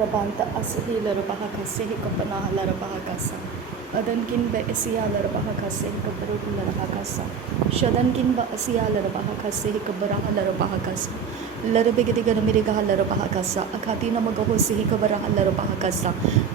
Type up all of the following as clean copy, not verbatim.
Rabanta asihila rabahakase hikapanahala rabahakasa. Adankin ba asiyala rabahakase hikabarula rabahakasa. Shadankin ba asiyala rabahakase hikabarahala rabahakasa. Larabigidigan mirigahala rabahakasa. Akatina magahosi hikabarahala rabahakasa.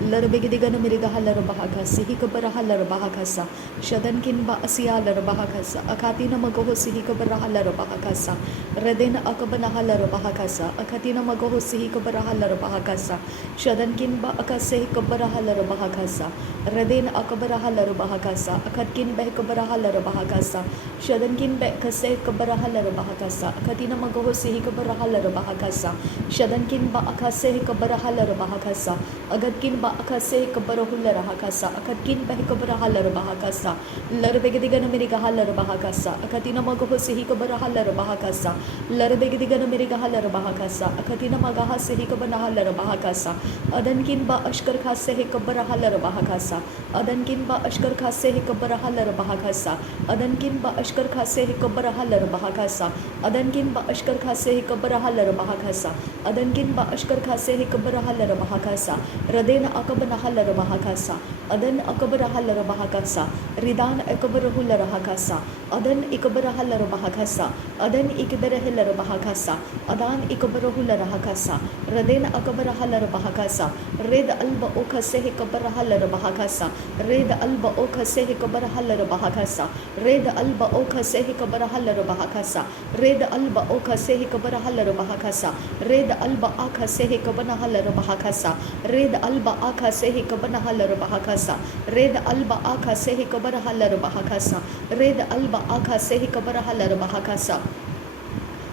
Larabigidigan mirigahala rabahakase hikabarahala rabahakasa. Shadankin ba asiyala rabahakasa. Akatina magahosi hikabarahala rabahakasa. Radena akabanahala rabahakasa. Akatina magahosi hikabarahala rabahakasa. Shadankin ba akase hikabarahala rabahakasa. Radena akabarahala rabahakasa. Akatkin ba hikabarahala rabahakasa. Shadankin ba akase hikabarahala rabahakasa. Akatina magahosi hikabarahala rabahakasa. Shadankin ba akase hikabarahala rabahakasa. Agatkin ba akase hikabarahula rabahakasa. Akatkin ba hikabarahala rabahakasa. Larbegedigan mirigahala rabahakasa. Akatina magahosi hikabarahala rabahakasa. Larbegedigan mirigahala rabahakasa. Akatina magahase hikabanahala rabahakasa. Adankin ba ashkar khase hikabarahala rabahakasa. Adankin ba ashkar khase hikabarahala rabahakasa. Adankin ba ashkar khase hikabarahala rabahakasa. Adankin ba ashkar khase hikabarahala rabahakasa. Adankin ba ashkar khase hikabarahala rabahakasa. Radena akabanahala rabahakasa. Adan akabarahala rabahakasa. Ridan akabarahula rabahakasa. Adan ikabarahala rabahakasa. Adan ikabarahala rabahakasa. Adan ikabarahula rabahakasa. Radena akabarahala rabahakasa. Red alba oka sehe kabarahala rabahakasa. Red alba oka sehe kabarahala rabahakasa. Red alba oka sehe kabarahala rabahakasa. Red alba oka sehe kabarahala rabahakasa. Red alba aka sehe kabanahala rabahakasa. Red alba aka sehe kabanahala rabahakasa. Red alba aka sehe kabarahala rabahakasa. Red alba aka sehe kabarahala rabahakasa.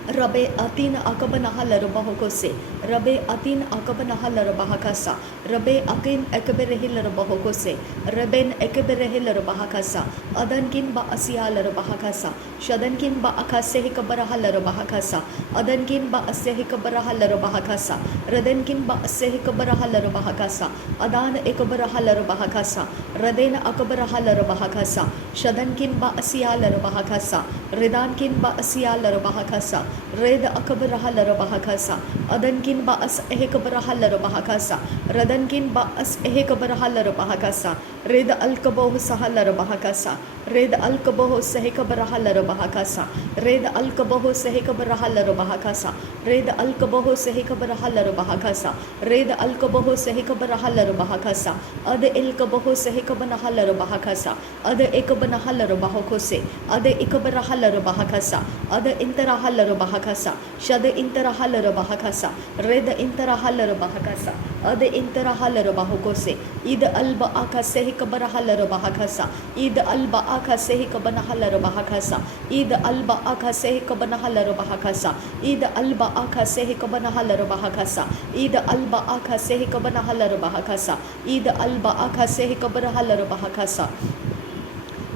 Rabe atin akabanahala rabahokose. Rabe atin akabanahala rabahakasa. Rabe akin ekberehila rabahokose. Raben ekberehila rabahakasa. Adankin ba asiyala rabahakasa. Shadankin ba akasehi kabarahala rabahakasa. Adankin ba asehi kabarahala rabahakasa. Radenkin ba asehi kabarahala rabahakasa. Adan ekbarahala rabahakasa. Radena akbarahala rabahakasa. Shadankin ba asiyala rabahakasa. Redankin ba asiyala rabahakasa. Reda akabarahala rabahakasa. Adankin ba as ehekabarahala rabahakasa. Radankin ba as ehekabarahala rabahakasa. Reda alkaboh sahala rabahakasa. Reda alkaboh sehekabarahala rabahakasa. Reda alkaboh sehekabarahala rabahakasa. Reda alkaboh sehekabarahala rabahakasa. Reda alkaboh sehekabarahala rabahakasa. Ade elkaboh sehekabanahala rabahakasa. Ade ekabanahala rabahokose. Ade ikabarahala rabahakasa. Ade interahala rabahakasa. Shade interahala rabahakasa. Reda interahala rabahakasa. Ade interahala rabahokose. Ida alba aka sehekabarahala rabahakasa. Ida alba aka sehekabanahala rabahakasa. Ida alba aka sehekabanahala rabahakasa. Ida alba aka sehekabanahala rabahakasa. Ida alba aka sehekabanahala rabahakasa. Ida alba aka sehekabarahala rabahakasa.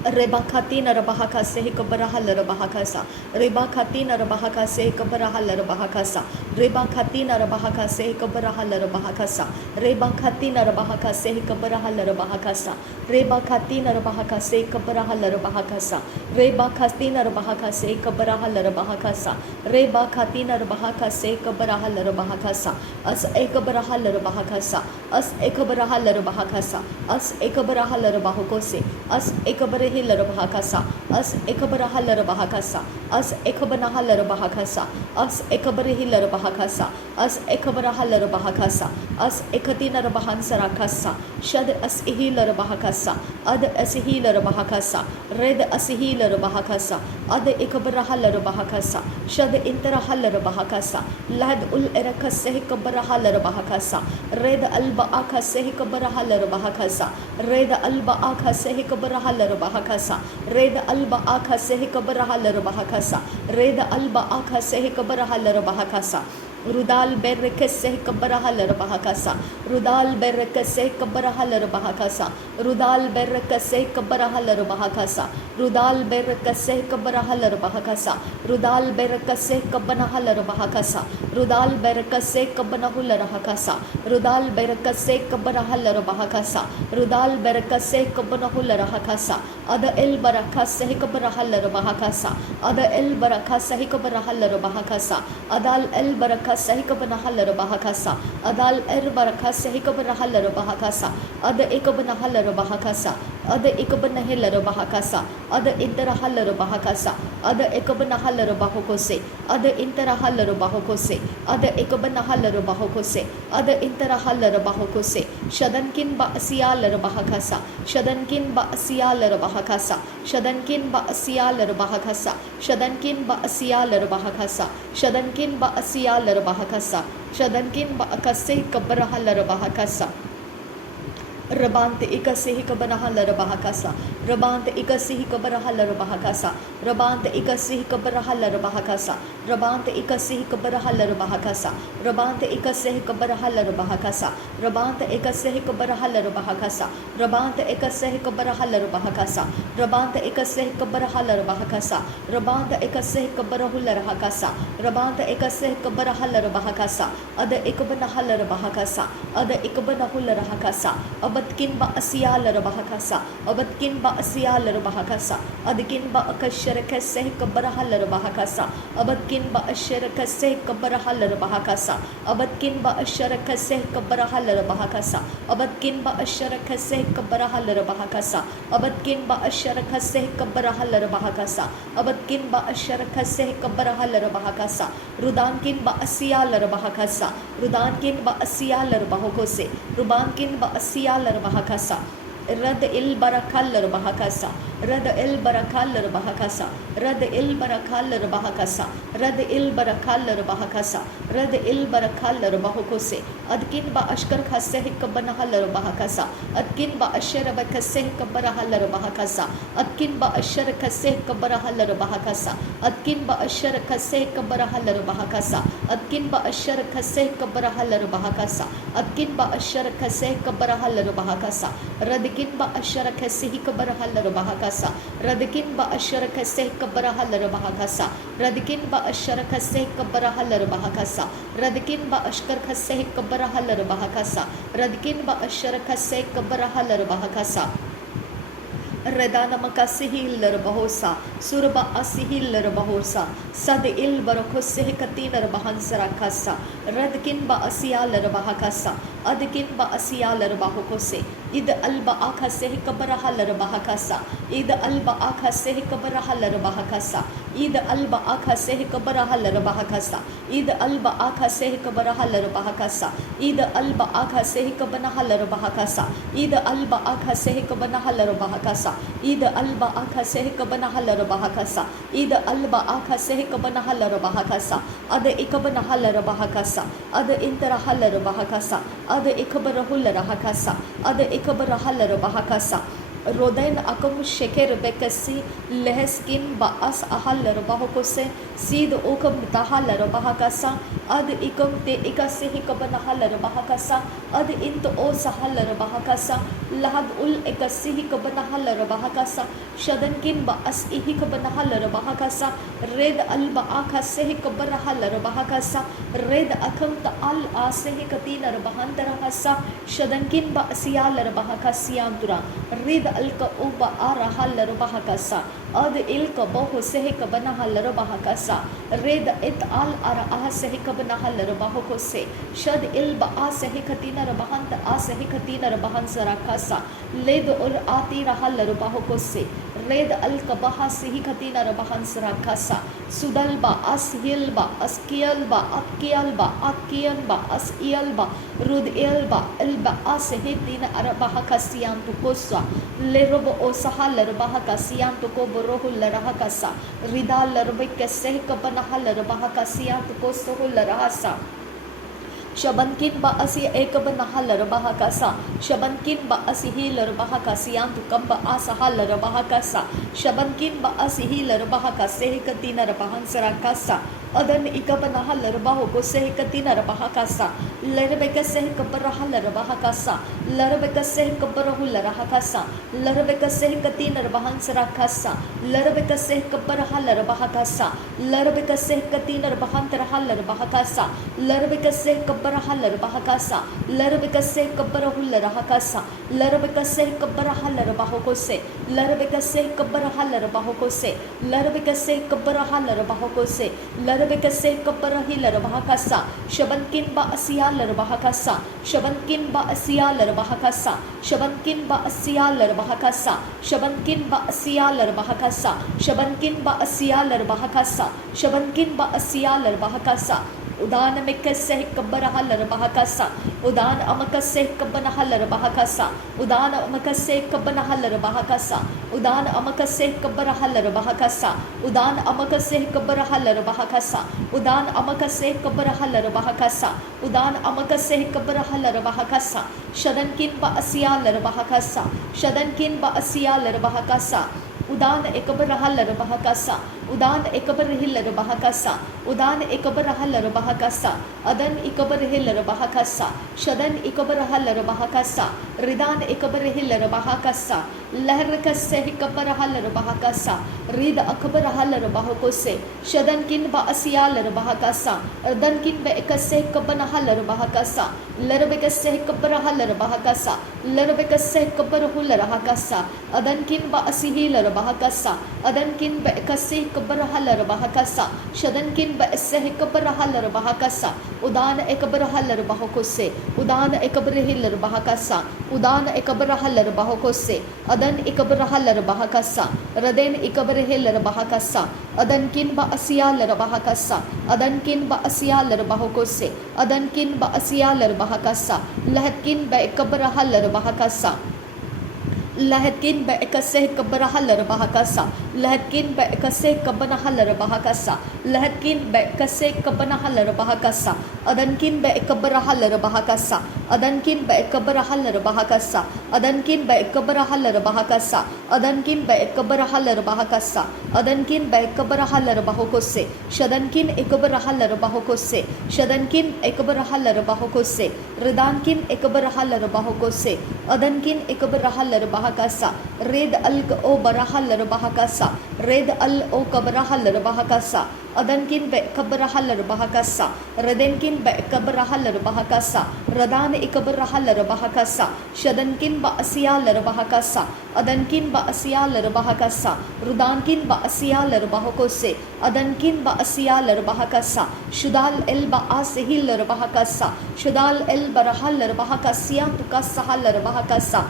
Rebakatina rabahaka sehi kabarahala rabahakasa. Rebakatina rabahaka sehi kabarahala rabahakasa. Rebakatina rabahaka sehi kabarahala rabahakasa. Rebakatina rabahaka sehi kabarahala rabahakasa. Rebakatina rabahaka sehi kabarahala rabahakasa. Rebakatina rabahaka sehi kabarahala rabahakasa. Rebakatina rabahaka sehi kabarahala rabahakasa. As ekabarahala rabahakasa. As ekabarahala rabahakasa. As ekabarahala rabahokose. As ekabarahala rabahakasa. As ekabarahala rabahakasa. As ekabanahala rabahakasa. As ekabarahila rabahakasa. As ekabarahala rabahakasa. As ekatina rabahansarakasa. Shad as ihila rabahakasa. Ad asihila rabahakasa. Red asihila rabahakasa. Ad ekabarahala rabahakasa. Shad interahala rabahakasa. Lad ul erakas sehikabarahala rabahakasa. Red alba aka sehikabarahala rabahakasa. Red alba aka sehikabarahala rabahakasa. Red alba aka sehikabarahala rabahakasa. Red alba aka sehikabarahala rabahakasa. Rudal berrekes sehikabarahala rabahakasa. Rudal berrekes sehikabarahala rabahakasa. Rudal berrekes sehikabarahala rabahakasa. Rudal berrekes sehikabarahala rabahakasa. Rudal berrekes sehikabanahala rabahakasa. Rudal berrekes sehikabanahula rabahakasa. Rudal berrekes sehikabarahala rabahakasa. Rudal berrekes sehikabanahula rabahakasa. Ada el barakas sehikabarahala rabahakasa. Ada el barakas sehikabarahala rabahakasa. Adal el barakas barakasa hikabanahala bahakasa adal barakasa hikabanahala bahakasa ada ikabanahala bahakasa ada ikabanahala bahakasa ada interahala bahakasa ada ikabanahala bahokose ada interahala bahokose ada ikabanahala bahokose ada interahala bahokose shadankin ba asiyala bahakasa shadankin ba asiyala bahakasa shadankin ba asiyala bahakasa shadankin ba asiyala bahakasa shadankin ba asiyala bahakasa shadankin ba akase kabarahala bahakasa Rabante ikasihi kabanahala bahakasa Rabante ikasihi kabarahala bahakasa Rabante ikasihi kabarahala bahakasa Rabante ikasihi kabarahala bahakasa Rabante ikasihi kabarahala bahakasa Rabante ikasihi kabarahala bahakasa Rabante ikasihi kabarahala bahakasa Rabante ikasihi kabarahala bahakasa Rabante ikasihi kabarahula bahakasa Rabante ikasihi kabarahala bahakasa Ada ikabanahala bahakasa Ada ikabanahula bahakasa Abatkin ba asiyala bahakasa abatkin ba asiyala bahakasa adkin ba akashara kaseh kabarahala bahakasa abatkin ba ashara kaseh kabarahala bahakasa abatkin ba ashara kaseh kabarahala bahakasa abatkin ba ashara kaseh kabarahala bahakasa abatkin ba ashara kaseh kabarahala bahakasa abatkin ba ashara kaseh kabarahala bahakasa rudankin ba asiyala bahakasa rudankin ba asiyala bahokose rubankin ba asiyala bahakasa Rad il barakal bahakasa Rad il barakal bahakasa Rad il barakal bahakasa Rad il barakal bahakasa Rad il barakal bahokose adkin ba ashkar khase hikbanahal bahakasa adkin ba ashara bakase hikbarahal bahakasa adkin ba ashara khase hikbarahal bahakasa adkin ba ashara khase hikbarahal bahakasa adkin ba ashara khase hikbarahal bahakasa adkin ba ashara khase hikbarahal bahakasa Radikin ba ashara khase hikbarahal bahakasa Radikin ba ashara khase hikbarahal bahakasa Radikin ba ashara khase hikbarahal bahakasa Radikin ba ashkar khase hikbarahal bahakasa Radikin ba ashara khase hikbarahal bahakasa Redana makasihil bahosa surba asihil bahosa sad il barakoseh katina bahansara kasa radkin ba asiyal bahakasa adkin ba asiyal bahokose id alba akhaseh kabarahal bahakasa id alba akhaseh kabarahal bahakasa id alba akhaseh kabarahal bahakasa id alba akhaseh kabarahal bahakasa id alba akhaseh kabanahal bahakasa id alba akhaseh kabanahal bahakasa id alba akhaseh kabanahal bahakasa id alba akhaseh kabanahal bahakasa ada ikabanahal bahakasa ada interahal bahakasa ada ikabarahul bahakasa ada ikabarahal bahakasa Rodain akam sheker bekasi lehskin baas ahal bahokose sid okam tahal bahakasa ad ikam te ikase hikabanahal bahakasa ad int o sahal bahakasa lahad ul ikase hikabanahal bahakasa shadankin baas hikabanahal bahakasa red al baakase hikabarahal bahakasa red akam taal ase hikatina bahantarahasa shadankin baasiyal bahakasiyantura red alka uba arahal bahakasa ad ilka bahu sehik banahal bahakasa red it al ara sehik banahal bahokose shad il ba sehikatina bahanta sehikatina bahansara kasa led ur ati rahal bahokose red alka baha sehikatina bahansara kasa sudal ba ashil ba askial ba akial ba akian ba asial ba rud il ba sehitina arabahakasiyan tukosa lerobo o sahal bahakasiyan tuko borohul rahakasa ridal rabikaseh kabanahal bahakasiyan tukosohul rahasa Shabankin ba asi ekabanahal bahakasa Shabankin ba asi hilar bahakasiyan tukam ba asahal bahakasa Shabankin ba asi hilar bahakaseh katina bahansara kasa adan ikabanahal bahoko seh katina bahakasa lerbekaseh kabarahal bahakasa lerbekaseh kabarahul rahakasa lerbekaseh katina bahansara kasa lerbekaseh kabarahal bahakasa lerbekaseh katina bahantarahal bahakasa lerbekaseh kabarahal bahakasa lerbekaseh kabarahul rahakasa lerbekaseh kabarahal bahokose lerbekaseh kabarahal bahokose lerbekaseh kabarahal bahokose Larabekase Kaparahila Bahakasa, Shabankin Ba Asia Larabahakasa, Shabankin Ba Asia Larabahakasa, Shabankin Ba Asia Larabahakasa, Shabankin Ba Asia Larabahakasa, Shabankin Ba Asia Larabahakasa, Shabankin Ba Asia Larabahakasa, Udan Mekase Kabaraha Larabahakasa, Udan Amakase Kabanaha Larabahakasa, Udan Amakase Kabanaha Larabahakasa, Udan Amakase Kabaraha Larabahakasa, Udan Amakase Kabaraha Larabahakasa, Udan Amakase Kabaraha Larabahakasa, Udan Amakase Kabaraha Larabahakasa, Shadankin Ba Asia Larabahakasa, Shadankin Ba Asia Larabahakasa, Udan Ekabaraha Larabahakasa, Udan Ekabarahil Larabahakasa, Udan Ekabaraha Larabahakasa, Adan Ekabarahil Larabahakasa, Shadan Ekabaraha Larabahakasa, Ridan Ekabarahil Larabahakasa, Laharakase Hikabaraha Larabahakasa, Rida Akabaraha Larabahakose, Shadankin Ba Asia Larabahakasa, Ardankin Ba Ekase Kabanaha Larabahakasa, Larabekase Hikabaraha Larabahakasa, Larabekase Hikabarahu Larahakasa, Adankin Ba Asihi Larabahakasa, Adankin Ba Ekase Kabaraha Larabahakasa, Shadankin Ba Ese Hikabaraha Larabahakasa, Udan Ekabaraha Larabahakose, Udan Ekabarahil Larabahakasa, Udan Ekabaraha Larabahakose, Adan Ekabaraha Larabahakasa, Raden Ekabarahil Larabahakasa, Adankin Ba Asia Larabahakasa, Adankin Ba Asia Larabahakose, Adankin Ba Asia Larabahakasa, Lahatkin Ba Ekabaraha Larabahakasa, Lahatkin Ba Ekase Kabaraha Larabahakasa, Lahatkin Ba Ekase Kabanaha Larabahakasa, Lahatkin Ba Ekase Kabanaha Larabahakasa, Adankin Ba Ekabaraha Larabahakasa, Adankin Ba Ekabaraha Larabahakasa, Adankin Ba Ekabaraha Larabahakasa, Adankin Ba Ekabaraha Larabahakasa, Adankin Ba Ekabaraha Larabahakose, Shadankin Ekabaraha Larabahakose, Shadankin Ekabaraha Larabahakose, Ridankin Ekabaraha Larabahakose, Adankin Ekabaraha Larabahakasa, Red Al O Baraha Larabahakasa, Red Al O Kabaraha Larabahakasa, Adankin Ba Ekabaraha Larabahakasa, Radenkin Ba Ekabaraha Larabahakasa, Radan Ekabaraha Larabahakasa, Shadankin Ba Asia Larabahakasa, Adankin Ba Asia Larabahakasa, Rudankin Ba Asia Larabahakose, Adankin Ba Asia Larabahakasa, Shudal El Ba Asihil Larabahakasa, Shudal El Barahal Larabahakasia Tukasaha Larabahakasa,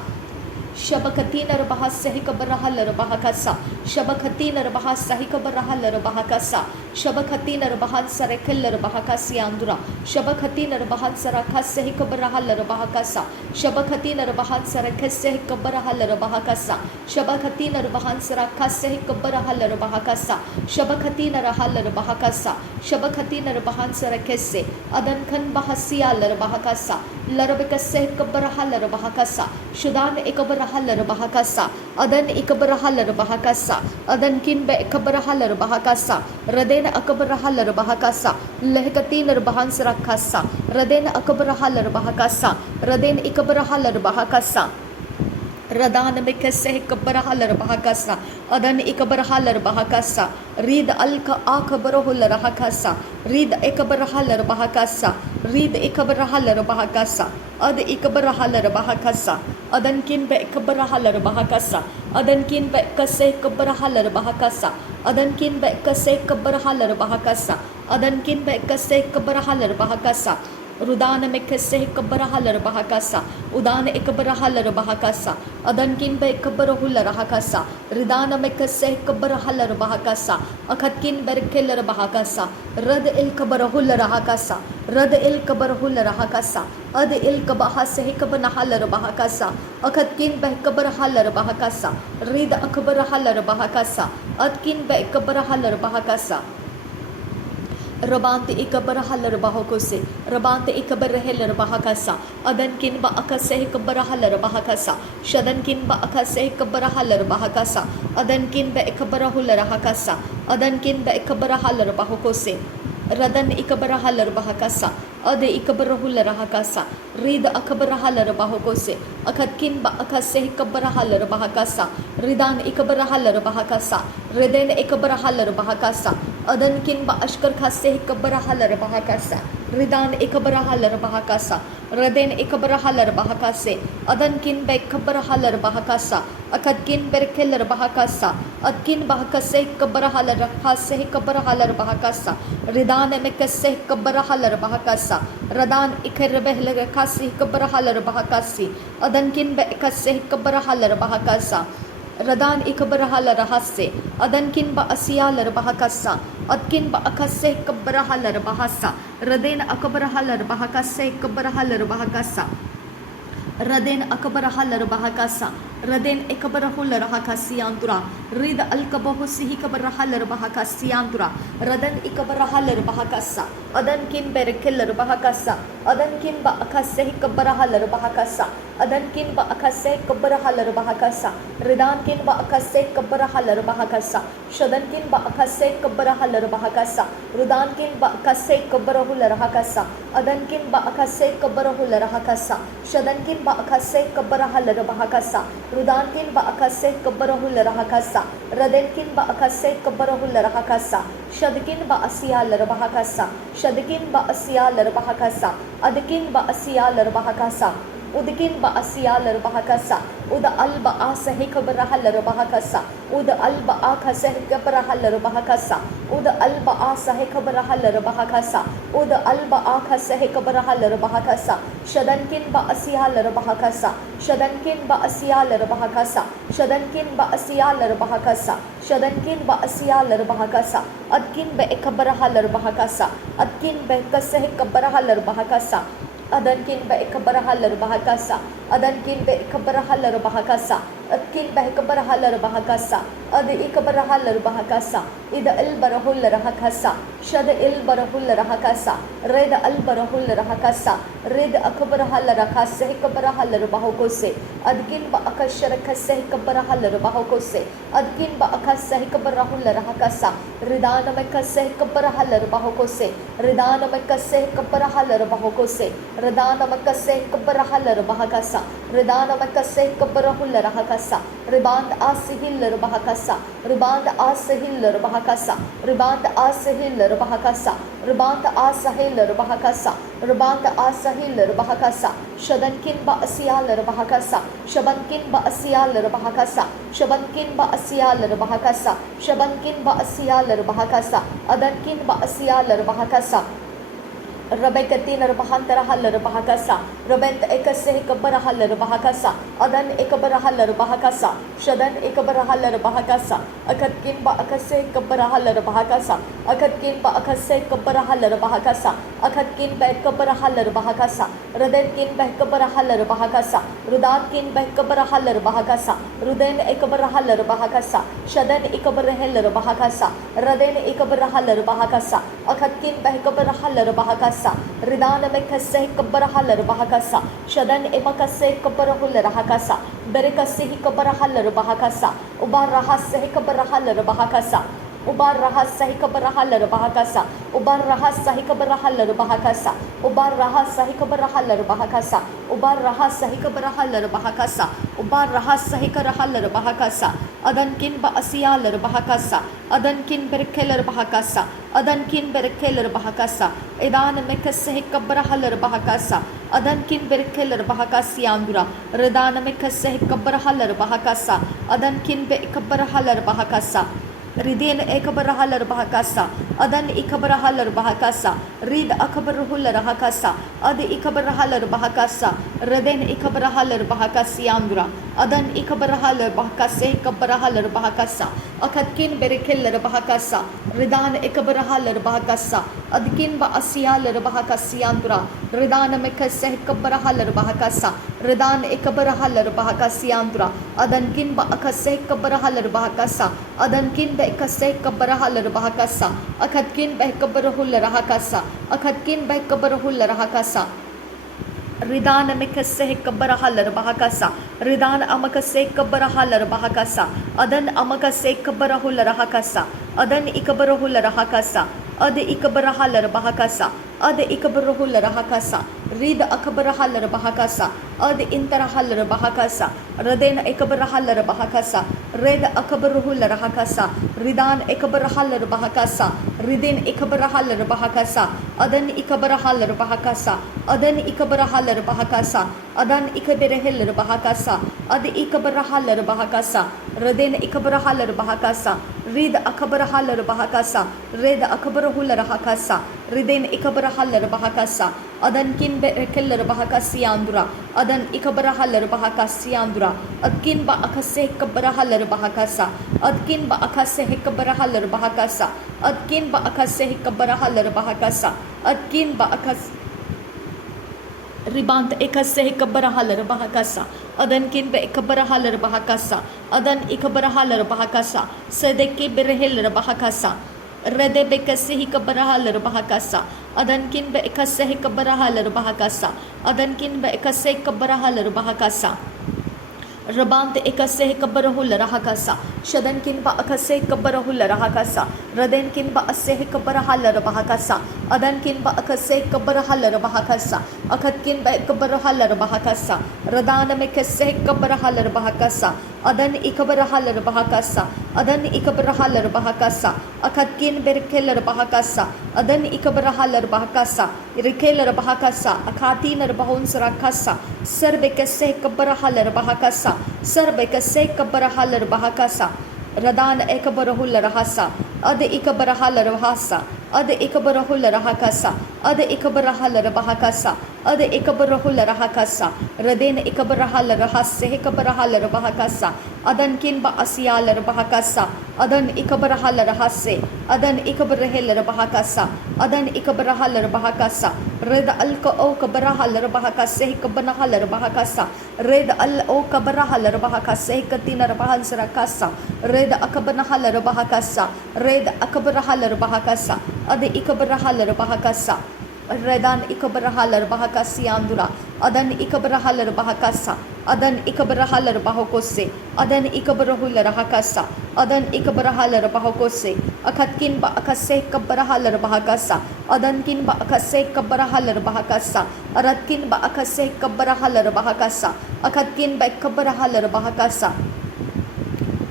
Shabakati Narabaha Sahikabaraha Larabahakasa, Shabakati Narabaha Sahikabaraha Larabahakasa, Shabakati Narabahan Sarekal Larabahakasi Andura, Shabakati Narabahan Sarakas Sahikabaraha Larabahakasa, Shabakati Narabahan Sarakas Sahikabaraha Larabahakasa, Shabakati Narabahan Sarakas Sahikabaraha Larabahakasa, Shabakati Naraha Larabahakasa, Shabakati Narabahan Sarakese, Adankan Bahasia Larabahakasa, Larabikas Sahikabaraha Larabahakasa, Shudan Ekabaraha Larabahakasa, Adan Ekabaraha Larabahakasa, Adankin Ba Ekabaraha Larabahakasa, Raden Akabaraha Larabahakasa, Lehkati Narabahan Sarakasa, Raden Akabaraha Larabahakasa, Raden Ekabaraha Larabahakasa, Radan Mekase Kabaraha Larabahakasa, Adan Ekabaraha Larabahakasa, Read Alka Akabarahu Larahakasa, Read Ekabaraha Larabahakasa, Read Ekabaraha Larabahakasa, Ad Ekabaraha Larabahakasa, Adankin Ba Ekabaraha Larabahakasa, Adankin Ba Ekase Kabaraha Larabahakasa, Adankin Ba Ekase Kabaraha Larabahakasa, Adankin Ba Ekase Kabaraha Larabahakasa, Rudan Mekase Kabaraha Larabahakasa, Udan Ekabaraha Larabahakasa, Adankin Ba Ekabarahu Larahakasa, Ridana Mekase Kabaraha Larabahakasa, Akatkin Berke Larabahakasa, Rad El Kabarahu Larahakasa, Rad El Kabarahu Larahakasa, Ad El Kabaha Sehikabanaha Larabahakasa, Akatkin Ba Ekabaraha Larabahakasa, Rid Akabaraha Larabahakasa, Adkin Ba Ekabaraha Larabahakasa, Rabante Ikabaraha Larabahakose, Rabante Ikabarahe Larabahakasa, Adankin Ba Akase Kabaraha Larabahakasa, Shadankin Ba Akase Kabaraha Larabahakasa, Adankin Ba Ekabarahu Larahakasa, Adankin Ba Ekabaraha Larabahakose, Radan Ikabaraha Larabahakasa, Ade Ikabarahu Larahakasa, Read Akabaraha Larabahakose, Akatkin Ba Akase Kabaraha Larabahakasa, Ridan Ikabaraha Larabahakasa, Reden Ikabaraha Larabahakasa, Adankin Ba Ashkar Khase Kabaraha Larabahakasa, Ridan ikabarahalar bahakasa. Raden ikabarahalar bahakase. Adankin bekabarahalar bahakasa. Akadkin berkelar bahakasa. Adkin bahakase kabarahalar rakase kabarahalar bahakasa. Ridan emekase kabarahalar bahakasa. Radan ikarabehlar rakase kabarahalar bahakasi. Adankin bekase kabarahalar bahakasa. Radan ikabarahalar rahase. Adankin ba asiyalar bahakasa. Adkin ba akase kabarahalar bahasa. Raden akabarahalar bahakase kabarahalar bahakasa. Raden akabarahalar bahakasa. Raden ekabarahular hakasiyantura. Rid alkabahusihi kabarahalar bahakasiyantura. Radan ikabarahalar bahakasa. Adankin berkelar bahakasa. Adankin ba akase kabarahalar bahakasa. Adankin ba akase kabarahalar bahakasa. Ridankin ba akase kabarahalar bahakasa. Shadankin ba akase kabarahalar bahakasa. Rudankin ba akase kabarahular hakasa. Adankin ba akase kabarahular hakasa. Shadankin ba akase kabarahalar bahakasa. Rudankin ba akase kabarahular hakasa. Radenkin ba akase kabarahular hakasa. Shadkin ba asiyalar bahakasa. Shadkin ba asiyalar bahakasa. Adkin ba asiyalar bahakasa. Udkin ba asiyalar bahakasa. Uda alba asahi kabarahalar bahakasa. Uda alba akase kabarahalar bahakasa. Uda alba asahi kabarahalar bahakasa. Uda alba akase kabarahalar bahakasa. Shadankin ba asiyalar bahakasa. Shadankin ba asiyalar bahakasa. Shadankin ba asiyalar bahakasa. Shadankin ba asiyalar bahakasa. Adkin ba ekabarahalar bahakasa. Adkin ba kase kabarahalar bahakasa. Adankin ba ikabarahalar bahakasa. Adankin ba ikabarahalar bahakasa. Adkin ba ikabarahalar bahakasa. Ad ikabarahalar bahakasa. Ida ilbarahul rahakasa. Shada ilbarahul rahakasa. Red albarahul rahakasa. Red akabarahalar rakasa ikabarahalar bahokose. Adkin ba akashara kase ikabarahalar bahokose. Adkin ba akasa ikabarahul rahakasa. Ridana makase ikabarahalar bahokose. Ridana makase ikabarahalar bahokose. Radana makase kabarahalar bahakasa. Radana makase kabarahular hakasa. Riband asihillar bahakasa. Riband asihillar bahakasa. Riband asihillar bahakasa. Riband asihillar bahakasa. Riband asihillar bahakasa. Shadankin ba asiyalar bahakasa. Shabankin ba asiyalar bahakasa. Shabankin ba asiyalar bahakasa. Shabankin ba asiyalar bahakasa. Adankin ba asiyalar bahakasa. Rabekatin Rabahantarahalar Bahakasa, Rabent Ekase Kabarahalar Bahakasa, Adan Ekabarahalar Bahakasa, Shadan Ekabarahalar Bahakasa, Akatkin ba Akase Kabarahalar Bahakasa, Akatkin ba Akase Kabarahalar Bahakasa, Akatkin ba Kabarahalar Bahakasa, Radenkin ba Kabarahalar Bahakasa, Rudankin ba Kabarahalar Bahakasa, Ruden Ekabarahalar Bahakasa, Shadan Ekabarahalar Bahakasa, Raden Ekabarahalar Bahakasa, Akatkin ba Kabarahalar Bahakasa. Ridana mekase kabarahalar bahakasa. Shadan emakase kabarahular hakasa. Berekase kabarahalar bahakasa. Ubar rahase kabarahalar bahakasa. Ubar rahasa kabarahalar bahakasa. Ubar rahasa kabarahalar bahakasa. Ubar rahasa kabarahalar bahakasa. Ubar rahasa kabarahalar bahakasa. Ubar rahasa kabarahalar bahakasa. Adankin ba asiyalar bahakasa. Adankin berkelar bahakasa. Adankin berkelar bahakasa. Edan mekase kabarahalar bahakasa. Adankin berkelar bahakasiyandura. Redana mekase kabarahalar bahakasa. Adankin be kabarahalar bahakasa. Ridin ekabarahalar bahakasa. Adan ikabarahalar bahakasa. Rid akabarahular hakasa. Ad ikabarahalar bahakasa. Reden ikabarahalar bahakasiyandura. Adan ikabarahalar bahakase kabarahalar bahakasa. Akatkin berekelar bahakasa. Ridan ikabarahalar bahakasa. Adkin ba asiyalar bahakasiyandura. Ridan mekase kabarahalar bahakasa. Ridan ikabarahalar bahakasiyandura. Adankin ba akase kabarahalar bahakasa. Adankin ba ikase kabarahalar bahakasa. Akatkin ba kabarahular hakasa. Akatkin ba kabarahular hakasa. Ridan mekase kabarahalar bahakasa. Ridan amakase kabarahalar bahakasa. Adan amakase kabarahular hakasa. Adan ikabarahular hakasa. Ad ikabarahalar bahakasa. Ad ikabarahular hakasa. Rid akabarahalar bahakasa. ad intarahalar bahakasa, Raden ekabarahalar bahakasa, Red akabaruhular hakasa, Ridan ekabarahalar bahakasa, Ridin ekabarahalar bahakasa, Adan ikabarahalar bahakasa, Adan ikabarahalar bahakasa, Adan ikaberehelar bahakasa, Ad ikabarahalar bahakasa, Raden ikabarahalar bahakasa, Rid akabarahalar bahakasa, Red akabarahular hakasa, Ridin ikabarahalar bahakasa, Adan kin berekelar bahakasiandura, Adan ikabarahalar bahakasiandura, Adkin ba akase kabarahalar bahakasa, Adkin ba akase kabarahalar bahakasa, Adkin ba akase kabarahalar bahakasa, Adkin ba akas Ribant ekase kabarahalar bahakasa, Adan kin be kabarahalar bahakasa, Adan ikabarahalar bahakasa, Sedeke berehelar bahakasa, Rede bekase kabarahalar bahakasa, Adan kin be ekase kabarahalar bahakasa, Adan kin be ekase kabarahalar bahakasa, Rabant ekase kabarahul rahakasa, Shadan kin ba akase kabarahul rahakasa, Raden kin ba ase kabarahal bahakasa, Adan kin ba akase kabarahal bahakasa, Akat kin ba kabarahal bahakasa, Radana mekase kabarahal bahakasa, Adan ikabarahal bahakasa, Adan ikabarahal bahakasa, Akat kin berkelar bahakasa, Adan ikabarahal bahakasa, Irkelar bahakasa, Akatina bahun sarakasa, Serbekase kabarahal bahakasa, Serbekase kabarahalar bahakasa, Radan ekabarahul rahasa, Ad ikabarahal rahasa, Ad ikabarahul rahakasa, Ad ikabarahal bahakasa, Ad ikabarahul rahakasa, Raden ikabarahal rahase kabarahal bahakasa, Adan kin ba asiyal bahakasa, Adan ikabarahal rahase, Adan ikabarahel bahakasa, Adan ikabarahal bahakasa, Red alka o kabarahal bahakase kabanahal bahakasa, Red al o kabarahal bahakase katina bahal sarakasa, Red akabanahal bahakasa, Red akabarahal bahakasa, Ad ikabarahal bahakasa, Redan ikabarahal bahakasiandura, Adan ikabarahal bahakasa, Adan ikabarahal bahakose, Adan ikabarahul rahakasa, Adan ikabarahal bahakose, Akatkin ba akase kabarahal bahakasa, Adan kin ba akase kabarahal bahakasa, Aratkin ba akase kabarahal bahakasa, Akatkin ba kabarahal bahakasa,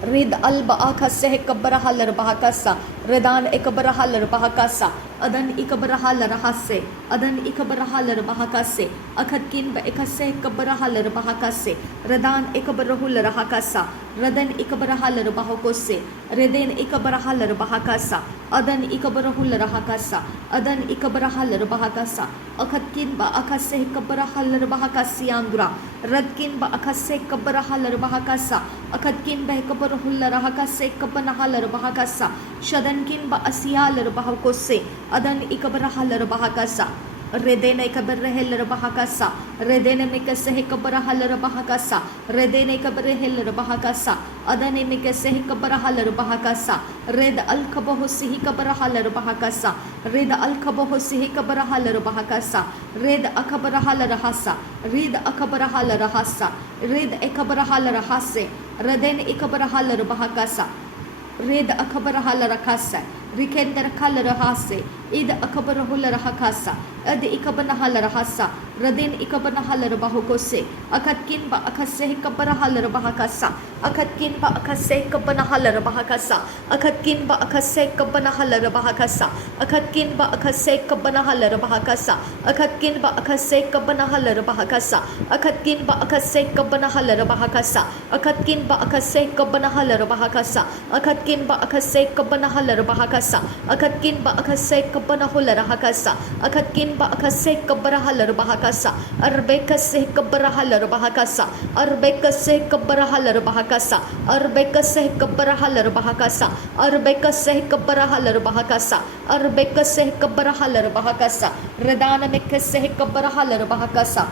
Rid alba akase kabarahalar bahakasa, Redan ekabarahalar bahakasa, Adan ikabarahalar hase, Adan ikabarahalar bahakase, Akatkin ba ekase kabarahalar bahakase, Redan ekabarahular hakasa, Radan ikabarahalar bahakose, Reden ikabarahalar bahakasa, Adan ikabarahular hakasa, Adan ikabarahalar bahakasa, Akatkin ba akase kabarahalar bahakasiandura, Radkin ba akase kabarahalar bahakasa, Akatkin ba kabarahullar hakase kabanahalar bahakasa, Shadankin ba asiyalar bahakose, Adan ikabarahalar bahakasa, Redene kabarahel bahakasa, Redene mekase kabarahal bahakasa, Redene kabarahel bahakasa, Adane mekase kabarahal bahakasa, Red al kabahosi kabarahal bahakasa, Red al kabahosi kabarahal bahakasa, Red akabarahal rahasa, Red akabarahal rahasa, Red ekabarahal rahase, Reden ekabarahal bahakasa, Red akabarahal rakasa, Rikender kalarahase, Id akabarahul rahakasa, Ad ikabanahal rahasa, Radin ikabanahal bahukose, Akatkin ba akase kabarahal bahakasa, Akatkin ba akase kabanahal bahakasa, Akatkin ba akase kabanahal bahakasa, Akatkin ba akase kabanahal bahakasa, Akatkin ba akase kabanahal bahakasa, Akatkin ba akase kabanahal bahakasa, Akatkin ba akase kabanahal bahakasa, Akatkin ba akase kabanahal bahakasa, Akatkin ba akase kabanahul rahakasa, Akatkin ba akase kabarahal bahakasa, Arbekase kabarahal bahakasa, Arbekase kabarahal bahakasa, Arbekase kabarahal bahakasa, Arbekase kabarahal bahakasa, Arbekase kabarahal bahakasa, Redana mekase kabarahal bahakasa,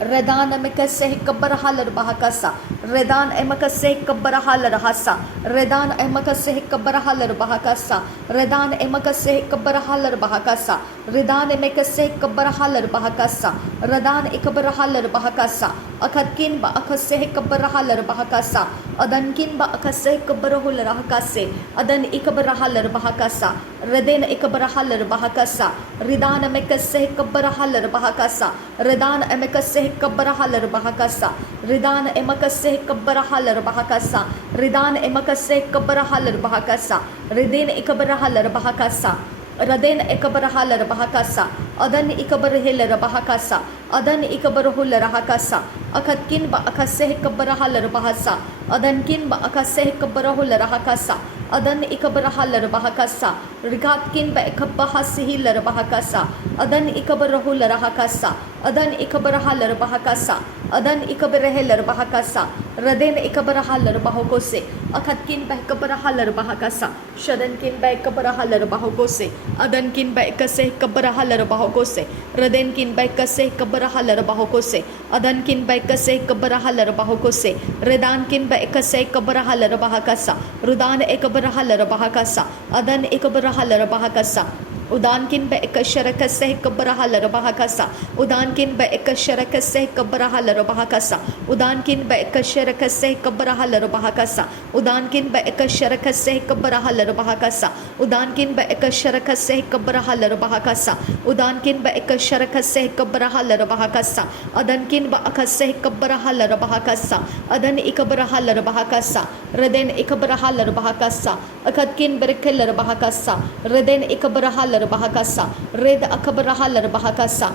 Redana mekase kabarahal bahakasa, Redan emakase kabarahal rahasa, Redan emakase kabarahal bahakasa, Redan emakase kabarahal bahakasa, Ridane mekase kabarahalar bahakasa. Radan ikabarahalar bahakasa. Akatkin ba akase kabarahalar bahakasa. Adankin ba akase kabarahular bahakase. Adan ikabarahalar bahakasa. Redena ikabarahalar bahakasa. Ridana mekase kabarahalar bahakasa. Redana emekase kabarahalar bahakasa. Ridana emakase kabarahalar bahakasa. Ridana emakase kabarahalar bahakasa. Redena ikabarahalar bahakasa. Raden ekabarahalar bahakasa. Adan ikabarahillar bahakasa. Adan ikabarahullar bahakasa. Akatkin ba akase kabarahalar bahasa. Adankin ba akase kabarahullar bahakasa. Adan ikabarahalar bahakasa. Rigatkin ba ikabahasihillar bahakasa. Adan ikabarahullar bahakasa. Adan ikabarahalar bahakasa. Adan ikabarahillar bahakasa. Raden ikabarahalar bahakose. Akatkin ba ikabarahalar bahakasa. Shadankin ba ikabarahalar bahakose. Adankin ba ikase kabarahalar bahakose. Radenkin ba ikase kabarahalar bahakose. Adankin ba ikase kabarahalar bahakose. Redankin ba ikase kabarahalar bahakasa. Rudan ekabarahalar bahakasa. Adan ekabarahalar bahakasa. Udankin ba ikasharakase kabarahalar bahakasa. Udankin ba ikasharakase kabarahalar bahakasa. Udankin ba ikasharakase kabarahalar bahakasa. Udankin ba ikasharakase kabarahalar bahakasa. Udankin ba ikasharakase kabarahalar bahakasa. Udankin ba ikasharakase kabarahalar bahakasa. Adankin ba akase kabarahalar bahakasa. Adan ikabarahalar bahakasa. Reden ikabarahalar bahakasa. Akatkin berkelar bahakasa. Reden ikabarahalar bahakasa. Red akabarahalar bahakasa.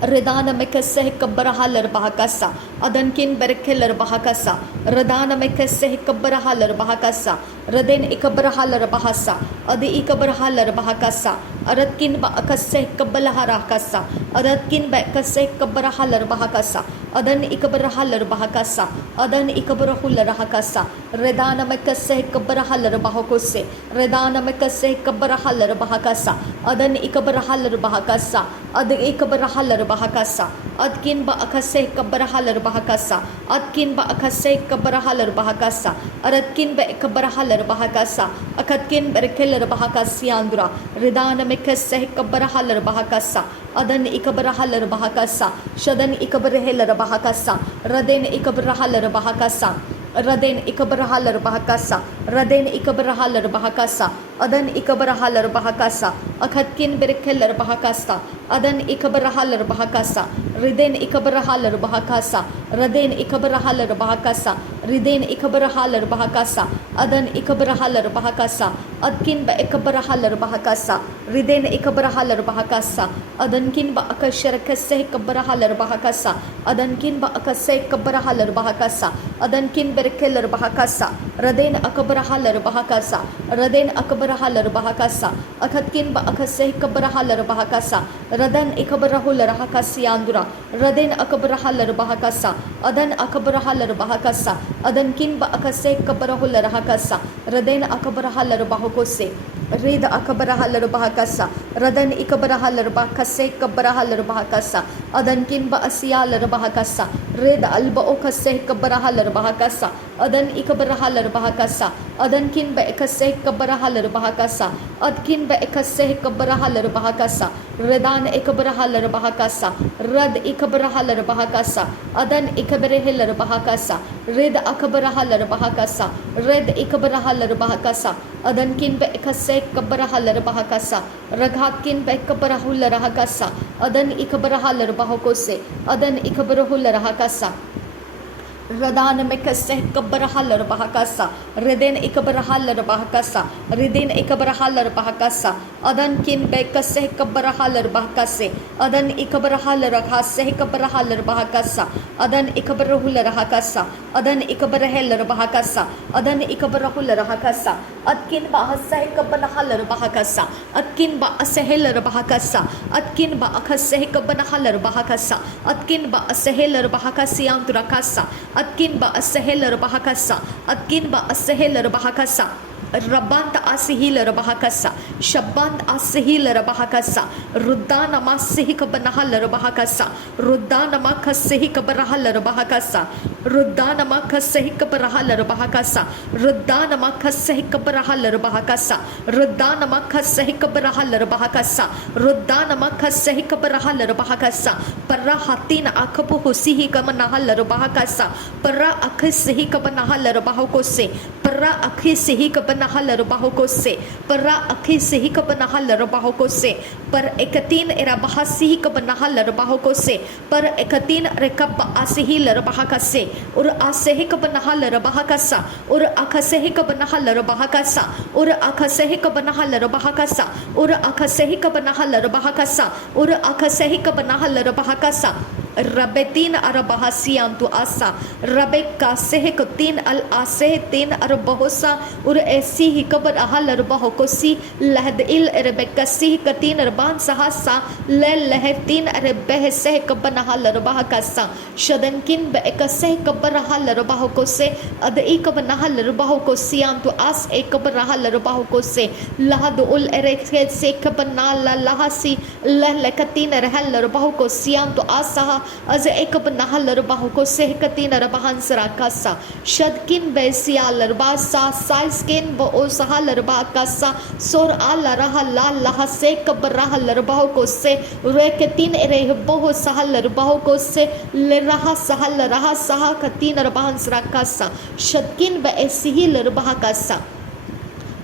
Redana mekase kabarahalar bahakasa. Adankin berkelar bahakasa. Redana mekase kabarahalar bahakasa. Reden ikabarahalar bahasa. Adi ikabarahalar bahakasa. Aratkin ba akase kabalaharakasa. Aratkin ba akase kabarahalar bahakasa. Adan ikabarahalar bahakasa. Adan ikabarahular bahakasa. Redana mekase kabarahalar bahakose. Redana mekase kabarahalar bahakasa. Adan ikabarahalar bahakasa. Adan ikabarahalar bahakasa. Adkin ba akase kabarahalar bahakasa. Adkin ba akase kabarahalar bahakasa. Aratkin ba ikabarahalar bahakasa. Akatkin berkelar bahakasiyandra. Redana mekase kabarahalar bahakasa. Adan ikabarahalar bahakasa. Shadan ikabarahalar bahakasa. Raden ikabarahalar bahakasa. Raden ikabarahalar bahakasa. Raden ikabarahalar bahakasa. Adan ikabarahalar bahakasa. Akatkin berkelar bahakasa. Adan ikabarahalar bahakasa. Riden ikabarahalar bahakasa. Raden ikabarahalar bahakasa. Riden ikabarahalar bahakasa. Adan ikabarahalar bahakasa. Adkin ba ikabarahalar bahakasa. Riden ikabarahalar bahakasa. Adankin ba akasharakase ikabarahalar bahakasa. Adankin ba akase ikabarahalar bahakasa. Adankin berkelar bahakasa. Raden akabarahalar bahakasa. Raden akabarahalar bahakasa. Akatkin ba akase ikabarahalar bahakasa. Radan ikabarahular bahakasiyandura. Raden akabarahalar bahakasa. Adan akabarahalar bahakasa. Adankin ba akase ikabarahular bahakasa. Raden akabarahalar bahakose. Reda akabarahalar bahakasa. Radan ikabarahalar bahakase ikabarahalar bahakasa. Adankin ba asiyalar bahakasa. Reda alba okase ikabarahalar bahakasa. Adan ikabarahalar bahakasa. Adankin ba ikase ikabarahalar bahakasa. Adkin ba ikase ikabarahalar bahakasa. Redan ikabarahalar bahakasa. Rad ikabarahalar bahakasa. Adan ikabarahalar bahakasa. Red akabarahalar bahakasa. Red ikabarahalar bahakasa. Adankin ba ikase ikabarahalar bahakasa. Raghatkin ba ikabarahular bahakasa. Adan ikabarahalar bahakose. Adan ikabarahular bahakasa. Radana mekase kabarahalar bahakasa. Reden ikabarahalar bahakasa. Reden ikabarahalar bahakasa. Adan kin bekase kabarahalar bahakase. Adan ikabarahalar bahakase kabarahalar bahakasa. Adan ikabarahular bahakasa. Adan ikabarahalar bahakasa. Adan ikabarahular bahakasa. Atkin ba hasay kabarahalar bahakasa. Atkin ba asehelar bahakasa. Atkin ba akase kabarahalar bahakasa. Atkin ba asehelar bahakasiyang turakasa. Atkin ba asehelar bahakasa. Atkin ba asehelar bahakasa. Rabanta asihilar bahakasa. Shaband Asehi Larabahakasa, Rudana Masehi Kabanaha Larabahakasa, Rudana Makasehi Kabaraha Larabahakasa, Rudana Makasehi Kabaraha Larabahakasa, Rudana Makasehi Kabaraha Larabahakasa, Rudana Makasehi Kabaraha Larabahakasa, Rudana Makasehi Kabaraha Larabahakasa, Parahatina Akapu Hosihi Kamanaha Larabahakasa, Para Akhisehi Kabanaha Larabahokose, Para Akhisehi Kabanaha Larabahokose, Para Akhisehi Kabanaha Larabahokose, Per Ekatin Erabahasihi Kabanaha Larabahokose, Per Ekatin Rekaba Asihi Larabahakase, Ur Asehi Kabanaha Larabahakasa, Ur Akasehi Kabanaha Larabahakasa, Ur Akasehi Kabanaha Larabahakasa, Ur Akasehi Kabanaha Larabahakasa, Ur Akasehi Kabanaha Larabahakasa, Rabetin Arabahasian to Asa, Rabeka Sehikotin al Asehin Arabahosa, Ur Esi Hikabat Ahal Arabahokosi, Lahad il Rebecca Sihikatin Arban Sahasa, Le Lehetin Rebehese Kabanahal Rabahakasa, Shadankin Beekase Kabarahal Rabahokose, Ada Ikabanahal Rabahokosian to As Ekabarahal Rabahokose, Lahadul Ereke Sekabanala Lahasi, Lekatin Rahal Rabahokosian to Asaha. Az ekab nahal rabahu sehkatin rabahan sarakasa shadkin besia larbasa saiskin bo sahal rabakasa sor ala rahalla laha sekab rahal rabahu se reketin erehbo sahal rabahu se le raha sahal raha saha katin rabahan sarakasa shadkin beesihi larbahakasa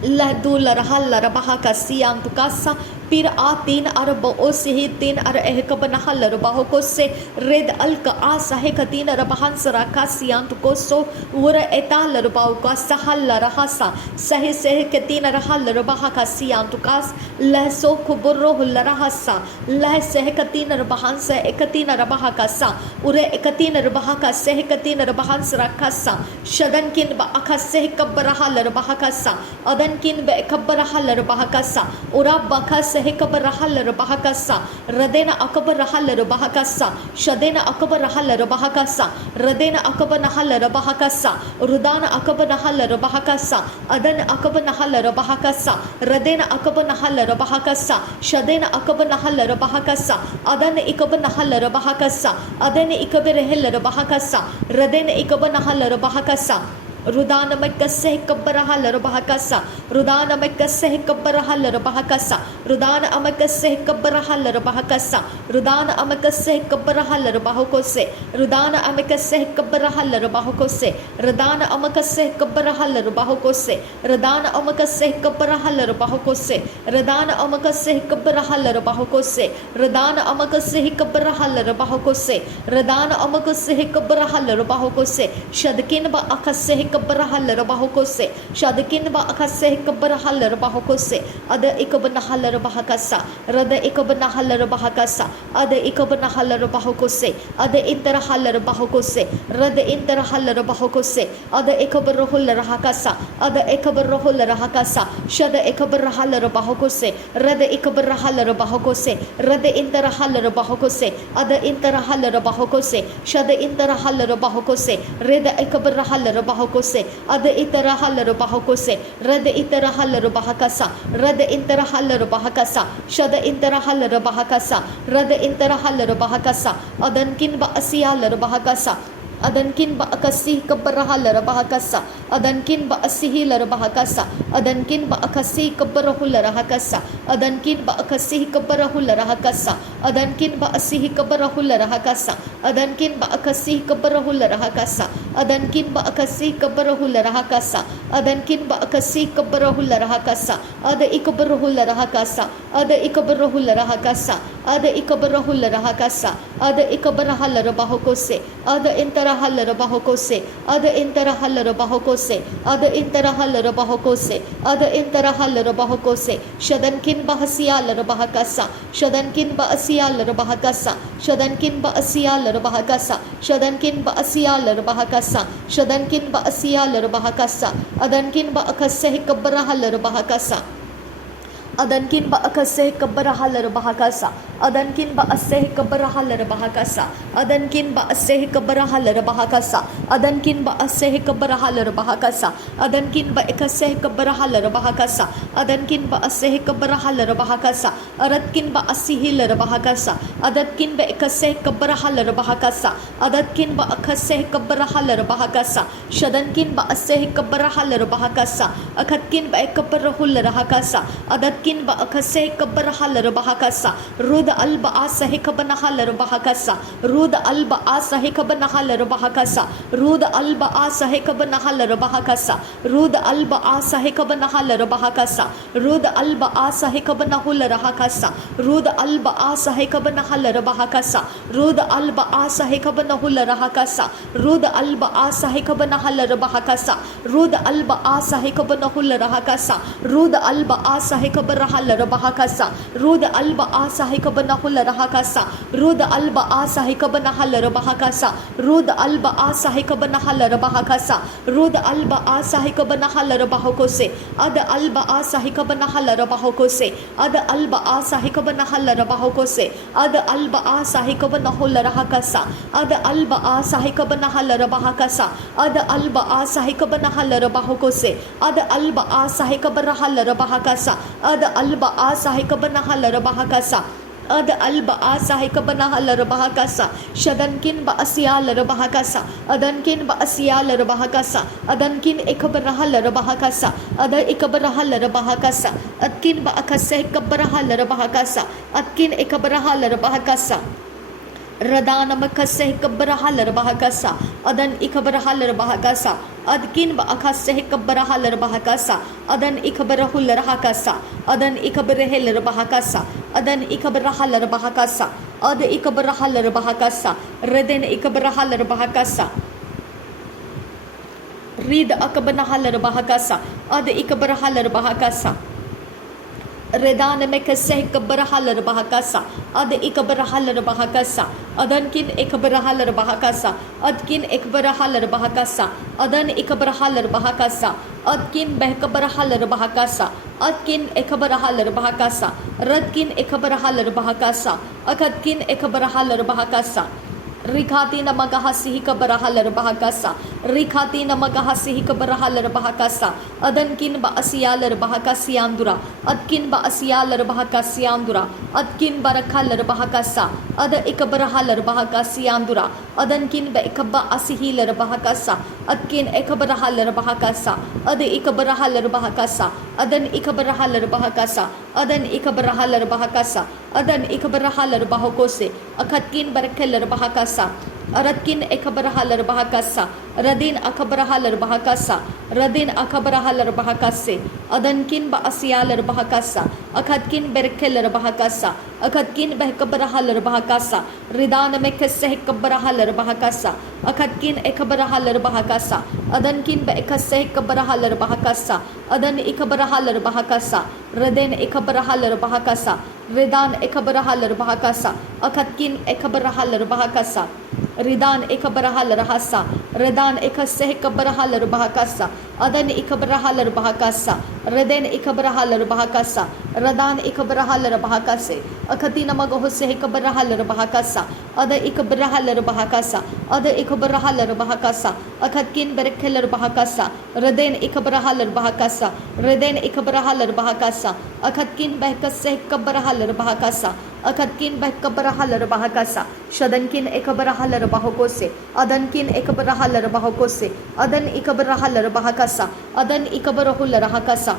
Ladul Rahal Rabahakasian to Casa. Pir atin arabo osehi tin ar ehkabanahal rabaho se red alka asahekatin rabahan sarakasian to koso ura etal rabau ka sahal rahasa sahi sehekatin rahal rabahakasian to kas lahso kuburro larahasa lah sehekatin rabahan se ekatin rabahakasa ura ekatin rabahaka sehekatin rabahan sarakasa shadankin ba akaseh kabarahal rabahakasa adankin ba kabarahal rabahakasa ura bakas Hekabarahal Rabahakasa, Radena Akabarahal Rabahakasa, Shadena Akabarahal Rabahakasa, Radena Akabanahal Rabahakasa, Rudana Akabanahal Rabahakasa, Adan Akabanahal Rabahakasa, Radena Akabanahal Rabahakasa, Shadena Akabanahal Rabahakasa, Adan Ikabanahal Rabahakasa, Adan Ikaberehel Rabahakasa, Radena Ikabanahal Rabahakasa, Rudana Makaseh Kabarahal Rabahakasa, Rudana Makaseh Kabarahal Rabahakasa, Rudana Amakaseh Kabarahal Rabahakasa, Rudana Amakaseh Kabarahal Rabahokose, Rudana Amakaseh Kabarahal Rabahokose, Radana Amakaseh Kabarahal Rabahokose, Radana Amakaseh Kabarahal Rabahokose, Radana Amakaseh Kabarahal Rabahokose, Radana Amakaseh Kabarahal Rabahokose, Radana Amakaseh Kabarahal Rabahokose, Shadkin ba Akaseh Kabarahal Rabahokose, Shadakin ba Akaseh Kabarahal Rabahokose, Ada Ikabanahal Rabahakasa, Rada Ikabanahal Rabahakasa, Ada Ikabanahal Rabahokose, Ada Interahal Rabahokose, Rada Interahal Rabahokose, Ada Ikabarahul Rahakasa, Ada Ikabarahul Rahakasa, Shada Ikabarahal Rabahokose, Rada Ikabarahal Rabahokose, Rada Interahal Rabahokose, Ada Interahal Rabahokose, Shada Interahal Rabahokose, Reda Ikabarahal Rabahokose, Ada Itarahal Rabahokose, Rada Itarahal Rabahakasa, Rada Interahal Rabahakasa, Shada Interahal Rabahakasa, Rada Interahal Rabahakasa, Adankin ba Asiyal Rabahakasa, Adankin ba akasih kabarahal rabahakasa, Adankin ba asihi rabahakasa, Adankin ba akasih kabarahul rahakasa, Adankin ba akasih kabarahul rahakasa, Adankin ba asihi kabarahul rahakasa, Adankin ba akasih kabarahul rahakasa, Adankin ba akasih kabarahul rahakasa, Adankin ba akasih kabarahul rahakasa, Ada ikabarahul rahakasa, Ada ikabarahul rahakasa, Ada ikabarahul rahakasa, Ada ikabarahal rabahokose, Ada interahal rabahokose, Ada interahal rabahokose, Ada interahal rabahokose, Ada interahal rabahokose, Shadankin ba hasiyal rabahakasa, Shadankin ba asiyal rabahakasa, Shadankin ba asiyal rabahakasa, Shadankin ba asiyal rabahakasa, Shadankin ba asiyal rabahakasa, Adankin ba akaseh kabarahal rabahakasa, Adankin ba akase kabarahalar bahakasa. Adankin ba aseh kabarahalar bahakasa. Adankin ba aseh kabarahalar bahakasa. Adankin ba aseh kabarahalar bahakasa. Adankin ba ikaseh kabarahalar bahakasa. Adankin ba aseh kabarahalar bahakasa. Aratkin ba asihilar bahakasa. Adatkin ba ikaseh kabarahalar bahakasa. Adatkin ba akaseh kabarahalar bahakasa. Shadankin ba aseh kabarahalar bahakasa. Akatkin ba ikabarahul rahakasa. Adatkin ba akase kabarahalar bahakasa. Ruda alba asahe kabanahalar bahakasa. Ruda alba asahe kabanahalar bahakasa. Ruda alba asahe kabanahalar bahakasa. Ruda alba asahe kabanahalar bahakasa. Ruda alba asahe kabanahul rahakasa. Ruda alba asahe kabanahalar bahakasa. Ruda alba asahe kabanahul rahakasa. Ruda alba asahe kabanahalar bahakasa. Ruda alba asahe kabanahul rahakasa. Ruda alba asahe kabarahalar bahakasa. Ruda alba asahe kabanahul rahakasa. Ruda alba asahe kabanahalar bahakasa. Ruda alba asahe kabanahalar bahakasa. Ruda alba asahe kabanahalar bahakose. Ada alba asahe kabanahalar bahakose. Ada alba asahe kabanahalar bahakose. Ada alba asahe kabanahul rahakasa. Ada alba asahe kabanahalar bahakasa. Ada alba asahe kabanahalar bahakose. Ada alba asahe kabarahalar bahakasa. Ada alba asahe kabanahalar bahakasa. Ada alba asahe kabanahalar bahakasa. Shadankin ba asiyalar bahakasa. Adankin ba asiyalar bahakasa. Adankin ikabarahalar bahakasa. Ada ikabarahalar bahakasa. Atkin ba akaseh kabarahalar bahakasa. Atkin ikabarahalar bahakasa. Radana makaseh kabarahalar bahakasa. Adan ikabarahalar bahakasa. Adkin ba akaseh kabarahalar bahakasa. Adan ikabarahul rahakasa. Adan ikabarehelar bahakasa. Adan ikabarahalar bahakasa. Ada ikabarahalar bahakasa. Reden ikabarahalar bahakasa. Rid akabanahalar bahakasa. Ada ikabarahalar bahakasa. Redana mekaseh kabarahalar bahakasa. Ada ikabarahalar bahakasa. Adankin ikabarahalar bahakasa. Adkin ikabarahalar bahakasa. Adan ikabarahalar bahakasa. Adkin behkabarahalar bahakasa. Adkin ikabarahalar bahakasa. Radkin ikabarahalar bahakasa. Akadkin ikabarahalar bahakasa. Rikhati na magahasihi kabarahalar bahakasa. Rikhati na magahasihi kabarahalar bahakasa. Adankin ba asiyalar bahakasiyandura. Adkin ba asiyalar bahakasiyandura. Adkin barakhalar bahakasa. Ada ikabarahalar bahakasiyandura. Adankin ba ikaba asihilar bahakasa. Adkin ikabarahalar bahakasa. Ada ikabarahalar bahakasa. Adan ikabarahalar bahakasa. Adan ikabarahalar bahakasa. Adan ikabarahalar bahakose. Akatkin barakhalar bahakasa. Aratkin ekabarahalar bahakasa. Radin akabarahalar bahakasa. Radin akabarahalar bahakase. Adankin ba asiyalar bahakasa. Akatkin berkelar bahakasa. Akatkin behkabarahalar bahakasa. Ridana mekaseh kabarahalar bahakasa. Akatkin ekabarahalar bahakasa. Adankin ba ekaseh kabarahalar bahakasa. Adan ikabarahalar bahakasa. Radin ikabarahalar bahakasa. Ridan ekabarahalar bahakasa. Akatkin ekabarahalar bahakasa. Ridan ikabarahalar hasa. Ridan ikaseh kabarahalar bahakasa. Adan ikabarahalar bahakasa. Reden ikabarahalar bahakasa. Radan ikabarahalar bahakase. Akatina magahuseh kabarahalar bahakasa. Ada ikabarahalar bahakasa. Ada ikabarahalar bahakasa. Akatkin berkelar bahakasa. Reden ikabarahalar bahakasa. Reden ikabarahalar bahakasa. Akatkin behkaseh kabarahalar bahakasa. Akatkin behkabarahalar bahakasa. Shadankin ikabarahalar bahakose. Adankin ikabarahalar bahakose. Adan ikabarahalar bahakasa. Adan ikabarahul rahakasa.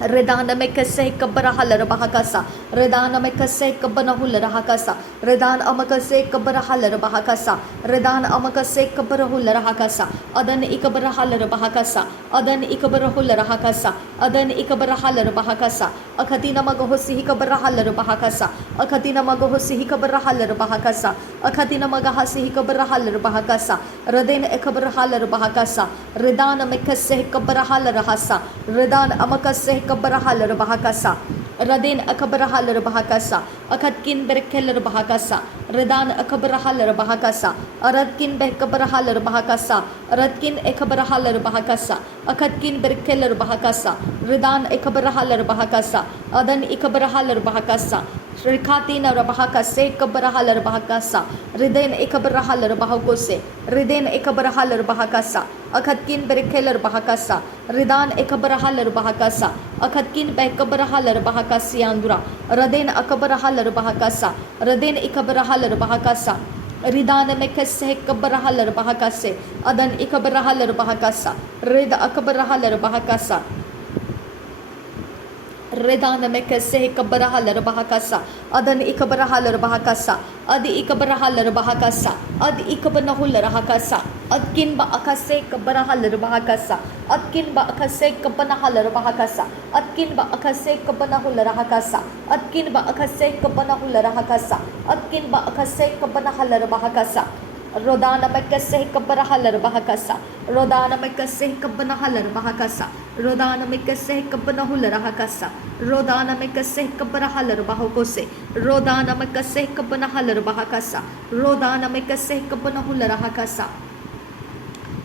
Redana mekaseh kabarahalar bahakasa. Redana mekaseh kabanahul rahakasa. Redan amakaseh kabarahalar bahakasa. Redan amakaseh kabarahul rahakasa. Adan ikabarahalar bahakasa. Adan ikabarahul rahakasa. Adan ikabarahalar bahakasa. Akatina magahosihi kabarahalar bahakasa. Akatina magahosihi kabarahalar bahakasa. Akatina magahasihi kabarahalar bahakasa. Raden ekabarahalar bahakasa. Redana mekaseh kabarahalar hasa. Redan amakaseh kabarahalar bahakasa. Radin akabarahal bahakasa, akatkin berkeler bahakasa, Redan akabarahal bahakasa, Aratkin bekabarahal bahakasa, Aratkin ekabarahal bahakasa, Akatkin berkeler bahakasa, Redan ekabarahal bahakasa, Adan ikabarahal bahakasa, Rikatina bahakase kabarahal bahakasa, Riden ekabarahal bahakose, Riden ekabarahal bahakasa, Akatkin berkeler bahakasa, Ridan ekabarahal bahakasa, Akatkin bekabarahal bahakasi andura, Raden akabarahal bahakasa, Raden ikabarahal bahakasa, Ridan mekase kabarahal bahakase, Adan ikabarahal bahakasa, Rida akabarahal bahakasa, Redana mekase kabarahal bahakasa, Adan ikabarahal bahakasa, Adi ikabarahal bahakasa, Adi ikabanahul rahakasa, Adkin ba akase kabarahal bahakasa, Adkin ba akase kabanahal bahakasa, Adkin ba akase kabanahul rahakasa, Adkin ba akase kabanahul rahakasa, Adkin ba akase kabanahal bahakasa, Rodana mekase kabarahal bahakasa, Rodana mekase kabanahal bahakasa, Rodana mekase kabanahul rahakasa, Rodana mekase kabarahal bahakose, Rodana mekase kabanahal bahakasa, Rodana mekase kabanahul rahakasa,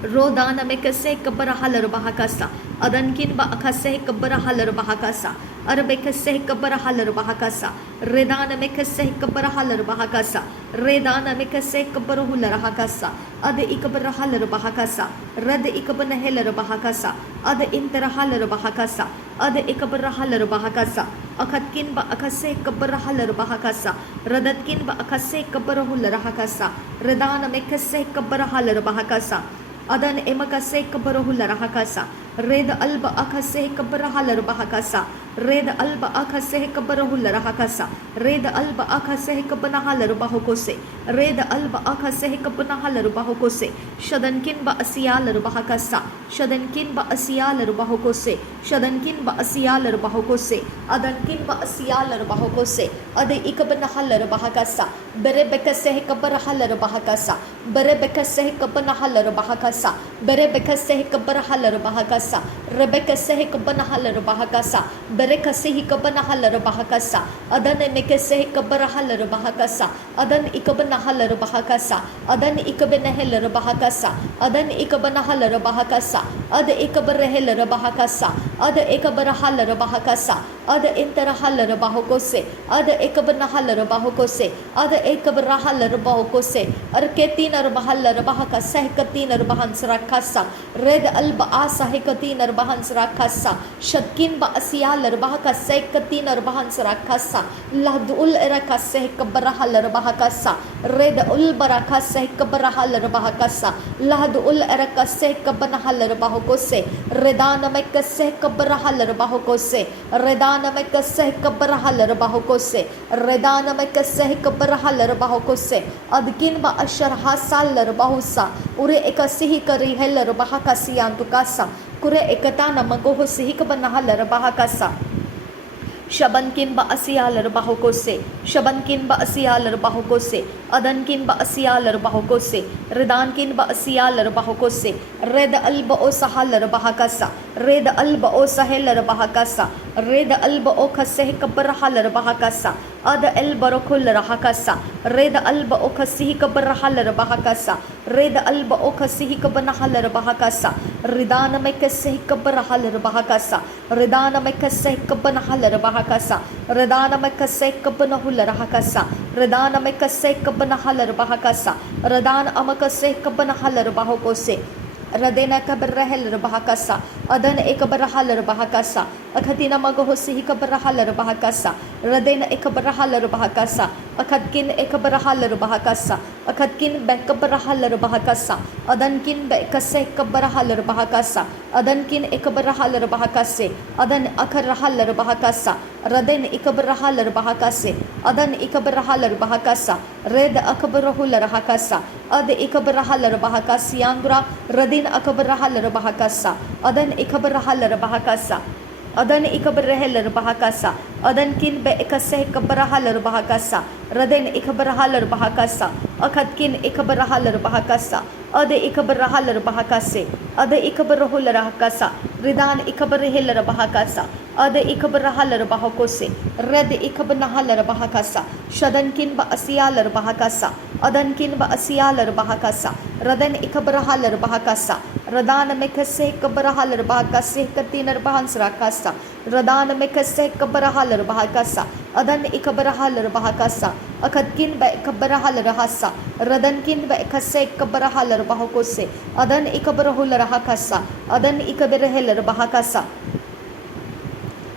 Rodana mekase kabarahal bahakasa, Adankin ba akase kabarahal bahakasa, Arbekase kabarahal bahakasa, Redana mekase kabarahal bahakasa, Redana mekase kabarahul rahakasa, Ade ikabarahal bahakasa, Rade ikabanahel bahakasa, Ade interahal bahakasa, Ade ikabarahal bahakasa, Akatkin ba akase kabarahal bahakasa, Radatkin ba akase kabarahul rahakasa, Redana mekase kabarahal bahakasa, Adan emakase kabarahul rahakasa, Red alba akase kabarahal bahakasa, Red alba akase kabarahul rahakasa, Red alba akase kabanahal bahokose, Red alba akase kabanahal bahokose, Shadankin ba asiyal bahakasa, Shadankin ba asiyal bahokose, Shadankin ba asiyal bahokose, Adankin ba asiyal bahokose, Ade ikabanahal bahakasa, Berebekase kabarahal bahakasa, Berebekase kabanahal bahakasa, Berebekase kabarahal bahakasa, Rebecca Sehik Banahal Bahakasa, Bereka Sehik Banahal Bahakasa, Adan Mekasehik Barahal Bahakasa, Adan Ikabanahal Bahakasa, Adan Ikabenahel Bahakasa, Adan Ikabanahal Bahakasa, Ada Ikabarahel Bahakasa, Ada Ikabarahal Bahakasa, Ada Interahal Bahokose, Ada Ikabanahal Bahokose, Ada Ikabarahal Bahokose, Arketina Bahal Bahakasa, Hekatina Bahansrakasa, Red Alba Asa Hekatina Bahansrakasa, Shadkin ba Asial Bahakasa, Hekatina Bahansrakasa, Ladul Erakase Hekabarahal Bahakasa, Red Ulbarakasa Hekabarahal Bahakasa, Ladul Erakase Hekabanahal Bahokose, Redana Mekase Hekabarahal Bahokose, Redana Mekase Hekabarahal Bahokose, Redana Mekase Hekabarahal Bahokose, Adkin ba Ashar Hasal Bahusa, Ure Ekasihi Kari Heller Bahakasian Tukasa, Kure Ekatana Magoho Sihikabanahal Bahakasa, Shabankin ba asiyalar bahokose, Shabankin ba asiyalar bahokose, Adankin ba asiyalar bahokose, Redankin ba asiyalar bahokose, Red alba o sahalar bahakasa, Red alba o sahelar bahakasa, Red alba o kaseh kabarhalar bahakasa, Ada el barokul rahakasa, Red alba o kasihi kabarhalar bahakasa, Red alba o kasihi kabanahalar bahakasa, Ridana mekaseh kabarhalar bahakasa, Ridana mekaseh kabanahalar bahakasa, Redana mekaseh kabanahul rahakasa, Redana mekaseh kabanahalar bahakasa, Redana amakaseh kabanahalar bahokose, Radena kabarahal bahakasa, Adana ekabarahal bahakasa, Akatina magahosi kabarahal bahakasa, Radena ekabarahal bahakasa, Akatkin ekabarahal bahakasa, Akatkin bekabarahal bahakasa, Adankin bekase kabarahal bahakasa, Adankin ekabarahal bahakase, Adan akarahal bahakasa, Raden ekabarahal bahakase, Adan ekabarahal bahakasa, Red akabarahul rahakasa, Ad ekabarahal bahakasi andura, Radin akabarahal bahakasa, Adan ekabarahal bahakasa, Adan ikabraheler bahakasa. Adan kin be ikaseh kabrahaler bahakasa. Raden ikabrahaler bahakasa. Akatkin ikabrahaler bahakasa. Ade ikabrahaler bahakase. Ade ikabrahuler bahakasa. Ridan ikabraheler bahakasa. Ade ikabrahaler bahakose. Red ikabrahaler bahakasa. Shadan kin ba asiyaler bahakasa. Adan kin ba asiyaler bahakasa. Raden ikabrahaler bahakasa. Radan mekase kabrahaler bahakase katiner bahans rakasa. Radan mekase kabrahaler bahakasa. Adan ikabrahaler bahakasa. Akatkin ba ikabrahaler hasa. Radan kin ba ikase kabrahaler bahakose. Adan ikabrahuler hakasa. Adan ikabraheler bahakasa.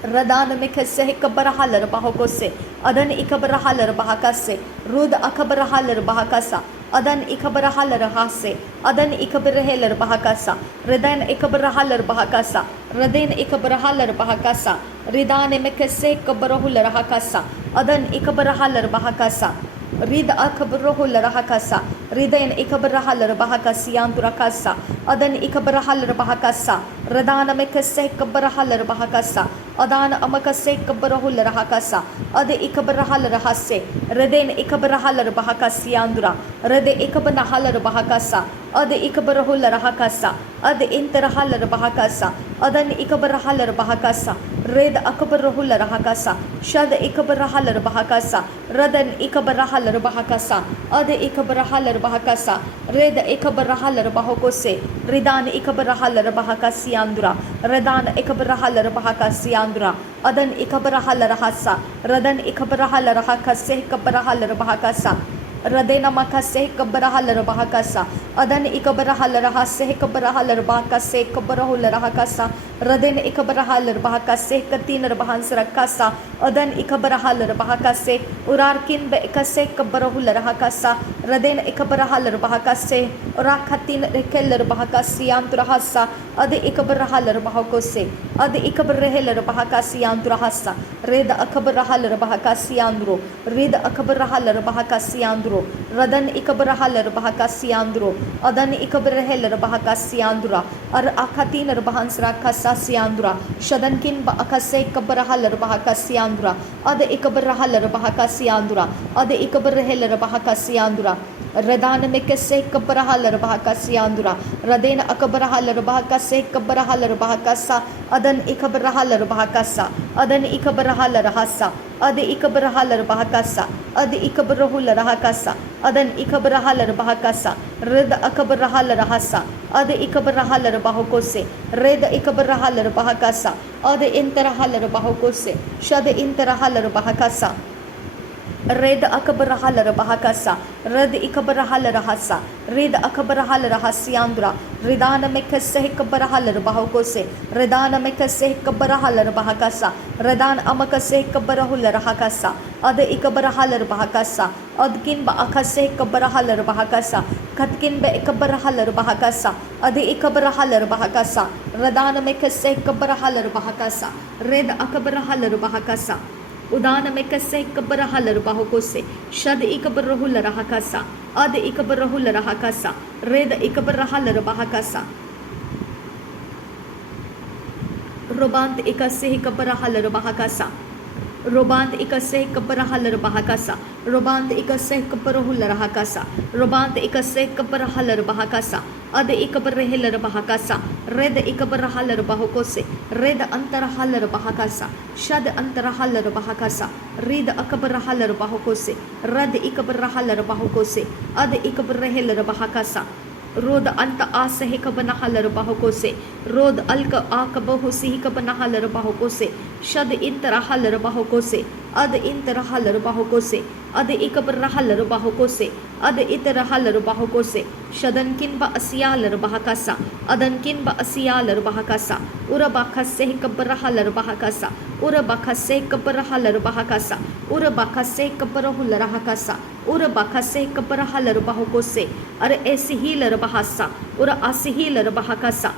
Radan mekase kabrahaler bahakose. Adan ikabrahaler bahakase. Rud akabrahaler bahakasa. Adan ikabrahaler hase. Adan ikabraheler bahakasa. Redan ikabrahaler bahakasa. Raden ikabrahaler bahakasa. Ridan mekase kabrahuler hakasa. Adan ikabrahaler bahakasa. Rid akabrahuler hakasa. Ridan ikabrahaler bahakasiyan turakasa. Adan ikabrahaler bahakasa. Radan mekase kabrahaler bahakasa. Adan amakase kabrahuler hakasa. Ade ikabrahaler hase. Reden ikabrahaler bahakasiyandura. Rede ikabrahaler bahakasa. Ade ikabrahuler hakasa. Ade interahaler bahakasa. Adan ikabrahaler bahakasa. Red akabrahuler hakasa. Shad ikabrahaler bahakasa. Radan ikabrahaler bahakasa. Ade ikabrahaler bahakasa. Red ikabrahaler bahakose. Ridan ikabrahaler bahakasiyandura. Redan ikabrahaler bahakasiyandura. Adan ikabrahaler hasa. Radan ikabrahaler hakase ikabrahaler bahakasa. Radena makase kabrahaler bahakasa. Adan ikabrahaler hase kabrahaler bahakase kabrahuler hakasa. Raden ikabrahaler bahakase katiner bahans rakasa. Adan ikabrahaler bahakase. Urarkin be ikase kabrahuler hakasa. Raden ikabrahaler bahakase. Urakatin rekeller bahakasiyan turahasa. Ade ikabrahaler bahakose. Ade ikabraheler bahakasiyan turahasa. Reda akabrahaler bahakasiyandro. Reda akabrahaler bahakasiyandro. Radan ikabrahaler bahakasiyandro. Adan ikabraheler bahakasiyandura. Ar akatiner bahans rakasasiyandura. Shadankin ba akase kabrahaler bahakasiyandura. Ade ikabrahaler bahakasiyandura. Ade ikabraheler bahakasiyandura. Radan mekase kabrahaler bahakasiyandura. Radena akabrahaler bahakase kabrahaler bahakasa. Adan ikabrahaler bahakasa. Adan ikabrahaler hasa. Ade ikabrahaler bahakasa. Ade ikabrahuler hakasa. Adan ikabrahaler bahakasa. Red akabrahaler hasa. Ade ikabrahaler bahakose. Red ikabrahaler bahakasa. Ade interahaler bahakose. Shade interahaler bahakasa. Red akabrahaler bahakasa. Red ikabrahaler hasa. Red akabrahaler hasiandra. Redana mekase kabrahaler bahakose. Redana mekase kabrahaler bahakasa. Redan amakase kabrahuler hakasa. Ade ikabrahaler bahakasa. Adkin ba akase kabrahaler bahakasa. Katkin be ikabrahaler bahakasa. Ade ikabrahaler bahakasa. Redana mekase kabrahaler bahakasa. Red akabrahaler bahakasa. Udana mekase kabrahaler bahakose. Shad ikabrahuler hakasa. Ade ikabrahuler hakasa. Red ikabrahaler bahakasa. Robant ikase kabrahaler bahakasa. Robant ikase kabrahaler bahakasa. Robant ikase kabrahuler hakasa. Robant ikase kabrahaler bahakasa. Ade ikabraheler bahakasa. Red ikabrahaler bahakose. Red antarahaler bahakasa. Shad antarahaler bahakasa. Red akabrahaler bahakose. Rad ikabrahaler bahakose. Ade ikabraheler bahakasa. Rod anta asahe kabanahaler bahakose. Rod alka akabahusi kabanahaler bahakose. Shad intarahaler bahakose. Ad intarahaler bahakose. Ad ikabrahaler bahakose. Ad itarahaler bahakose. Shadankin ba asiyaler bahakasa. Adankin ba asiyaler bahakasa. Ura bakase kabrahaler bahakasa. Ura bakase kabrahaler bahakasa. Ura bakase kabrahuler hakasa. Ura bakase kabrahaler bahakose. Ar esihiler bahasa. Ura asihiler bahakasa.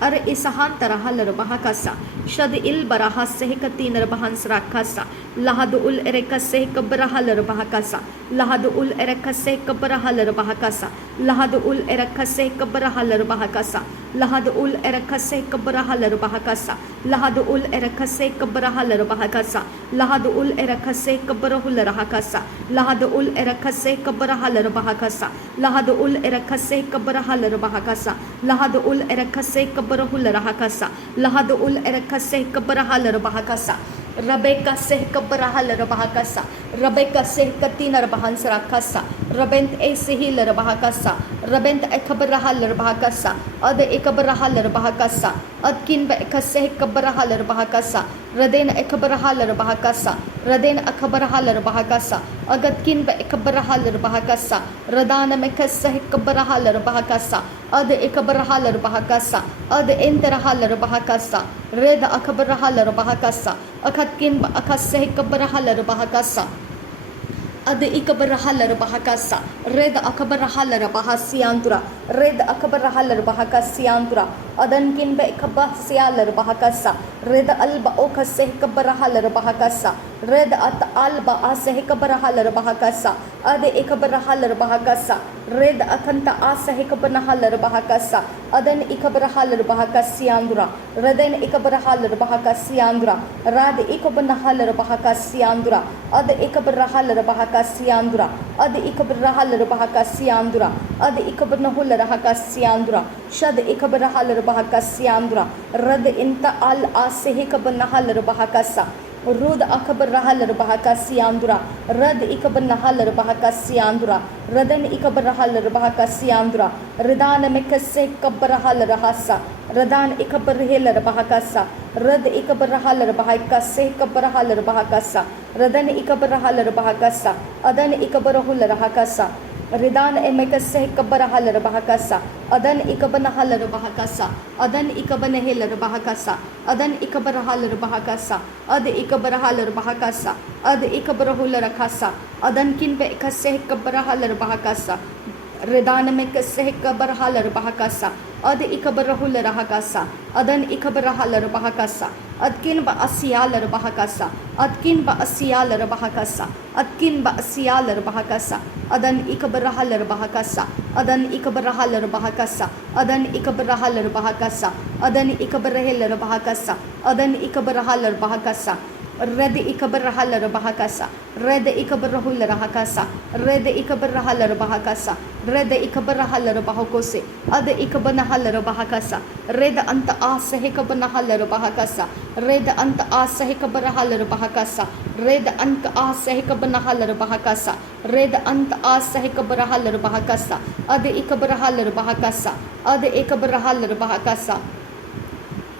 Ar isahantarahaler bahakasa. Shad il barahase katiner bahans rakasa. Lahadu ul erekase kabrahaler bahakasa. Lahadu ul erekase kabrahaler bahakasa. Lahadu ul erekase kabrahaler bahakasa. lahad ul erakase kabrahalar bahakasa, lahad ul erakase kabrahalar bahakasa, lahad ul erakase kabrahular hakasa, lahad ul erakase kabrahalar bahakasa, lahad ul erakase kabrahalar bahakasa, lahad ul erakase kabrahular hakasa, lahad ul erakase kabrahalar bahakasa. Rabeka seh kabrahalar bahakasa, Rabeka seh katinar bahansrakasa, Rabent e sehilar bahakasa, Rabent e kabrahalar bahakasa, ad e kabrahalar bahakasa, adkin ba ekaseh kabrahalar bahakasa, Raden e kabrahalar bahakasa, Raden akabrahalar bahakasa, agatkin ba kabrahalar bahakasa, Radana mekaseh kabrahalar bahakasa, ad e kabrahalar bahakasa, ad enterahalar bahakasa, Reda akabrahalar bahakasa, akatkin ba akaseh kabrahalar bahakasa, ad ikabrahalar bahakasa, red akabrahalar bahasiantura, red akabrahalar bahakasiantura, adankin ba ikabasialar bahakasa, red alba okaseh kabrahalar bahakasa, red at alba aseh kabrahalar bahakasa, ad ikabrahalar bahakasa, red akanta aseh kabrahalar bahakasa, adan ikabrahalar bahakasiandura, reden ikabrahalar bahakasiandura, rad ikabrahalar bahakasiandura, ad ikabrahalar bahakasiandura, ad ikabrahalar bahakasiandura, ad ikabrahular bahakasiandura, shad ikabrahalar bahakasiandura, rad inta al aseh kabrahalar bahakasa, Rud akabrahalar bahakasiandura, rad ikabrahalar bahakasiandura, radan ikabrahalar bahakasiandura, radana mekase kabrahalar hasa, radan ikabrahalar bahakasa, rad ikabrahalar bahakase kabrahalar bahakasa, radan ikabrahalar bahakasa, adan ikabrahular hakasa, Ridan emekase kabrahalar bahakasa, adan ikabanahalar bahakasa, adan ikabanahilar bahakasa, adan ikabrahalar bahakasa, ad ikabrahalar bahakasa, ad ikabrahular kasa, adan kinbe kase kabrahalar bahakasa, Ridan mekase kabrahalar bahakasa, ad ikabrahular hakasa, adan ikabrahalar bahakasa, adkin ba asiyalar bahakasa, adkin ba asiyalar bahakasa, adkin ba asiyalar bahakasa, adan ikabrahalar bahakasa, adan ikabrahalar bahakasa, adan ikabrahalar bahakasa, adan ikabrahalar bahakasa, adan ikabrahalar bahakasa, red ikabrahalar bahakasa, red ikabrahular hakasa, red ikabrahalar bahakasa, red ikabrahalar bahakose, ad ikabanahalar bahakasa, red anta aseh kabanahalar bahakasa, red anta aseh kabrahalar bahakasa, red anta aseh kabanahalar bahakasa, red anta aseh kabrahalar bahakasa, ad ikabrahalar bahakasa, ad ikabrahalar bahakasa,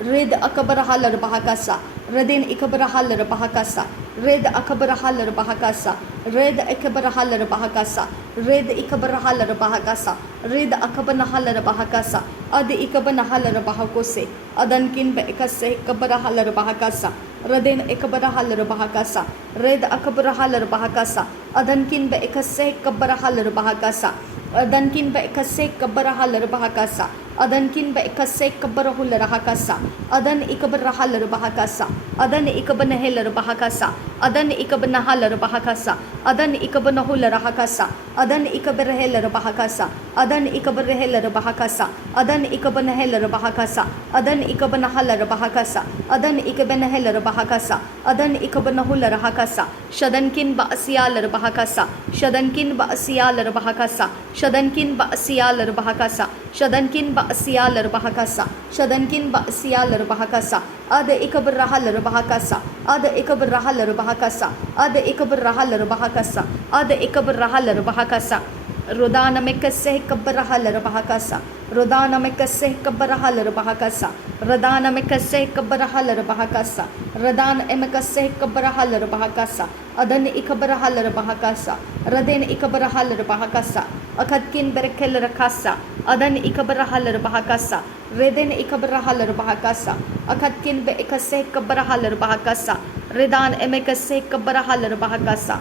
red akabrahalar bahakasa, redin ikabrahalar bahakasa, red akabrahalar bahakasa, red ikabrahalar bahakasa, red ikabrahalar bahakasa, red akabanahalar bahakasa, ad ikabanahalar bahakose, adankin ba ikase kabrahalar bahakasa, redin ikabrahalar bahakasa, red akabrahalar bahakasa, adankin ba ikase kabrahalar bahakasa, adankin ba ikase kabrahalar bahakasa, adankin ba ikase kabrahular hakasa, adan ikabrahalar bahakasa, adan ikabanahilar bahakasa, adan ikabanahalar bahakasa, adan ikabanahular hakasa, adan ikabrahalar bahakasa, adan ikabrahalar bahakasa, adan ikabanahilar bahakasa, adan ikabanahalar bahakasa, adan ikabanahilar bahakasa, adan ikabanahular hakasa, shadankin ba asiyalar bahakasa, shadankin ba asiyalar bahakasa, shadankin ba asiyalar bahakasa, shadankin ba asiyalar bahakasa, shadankin ba asiyalar bahakasa, ada ikabrahalar bahakasa, ada ikabrahalar bahakasa, ada ikabrahalar bahakasa, ada ikabrahalar bahakasa, rodana mekase kabrahalar bahakasa, rodana mekase kabrahalar bahakasa, radana mekase kabrahalar bahakasa, radan emekase kabrahalar bahakasa, adan ikabrahalar bahakasa, raden ikabrahalar bahakasa, akatkin berkel rakasa, adan ikabrahalar bahakasa, reden ikabrahalar bahakasa, akatkin be ikase kabrahalar bahakasa, redan emekase kabrahalar bahakasa,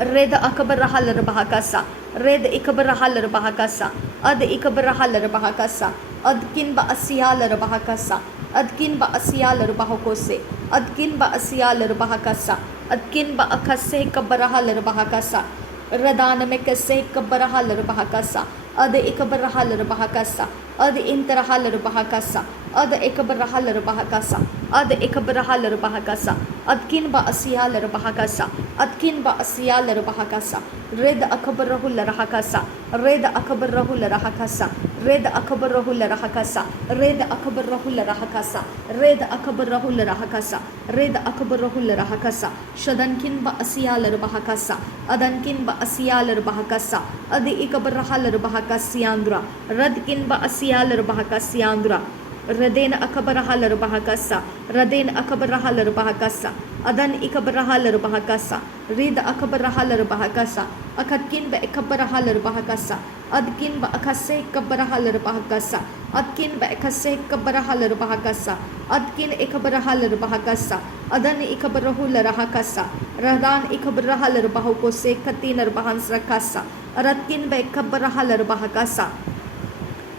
red akabrahalar bahakasa, red ikabrahalar bahakasa, ad ikabrahalar bahakasa, adkin ba asiyalar bahakasa, adkin ba asiyalar bahakose, adkin ba asiyalar bahakasa, adkin ba akase kabrahalar bahakasa, radana mekase kabrahalar bahakasa, ad ikabarahal bahakasa, ad interahal bahakasa, ad ikabarahal bahakasa, ad ikabarahal bahakasa, adkin ba asiyal bahakasa, adkin ba asiyal bahakasa, red akabarahul rahakasa, red akabarahul rahakasa, red akabarahul rahakasa, red akabarahul rahakasa, red akabarahul rahakasa, red akabarahul rahakasa, shadankin ba asiyal bahakasa, adankin ba asiyal bahakasa, adi ikabarahal bahakasiandra, radkin ba asiyal bahakasiandra, Radena akabarahal bahakasa, Radena akabarahal bahakasa, Adan ikabarahal bahakasa, Rida akabarahal bahakasa, Akatkin ba ikabarahal bahakasa, Adkin ba akase kabarahal bahakasa, Adkin ba akase kabarahal bahakasa, Adkin ikabarahal bahakasa, Adan ikabarahul rahakasa, Radan ikabarahal bahukose katinar bahans rakasa, Aratkin ba ikabarahal bahakasa,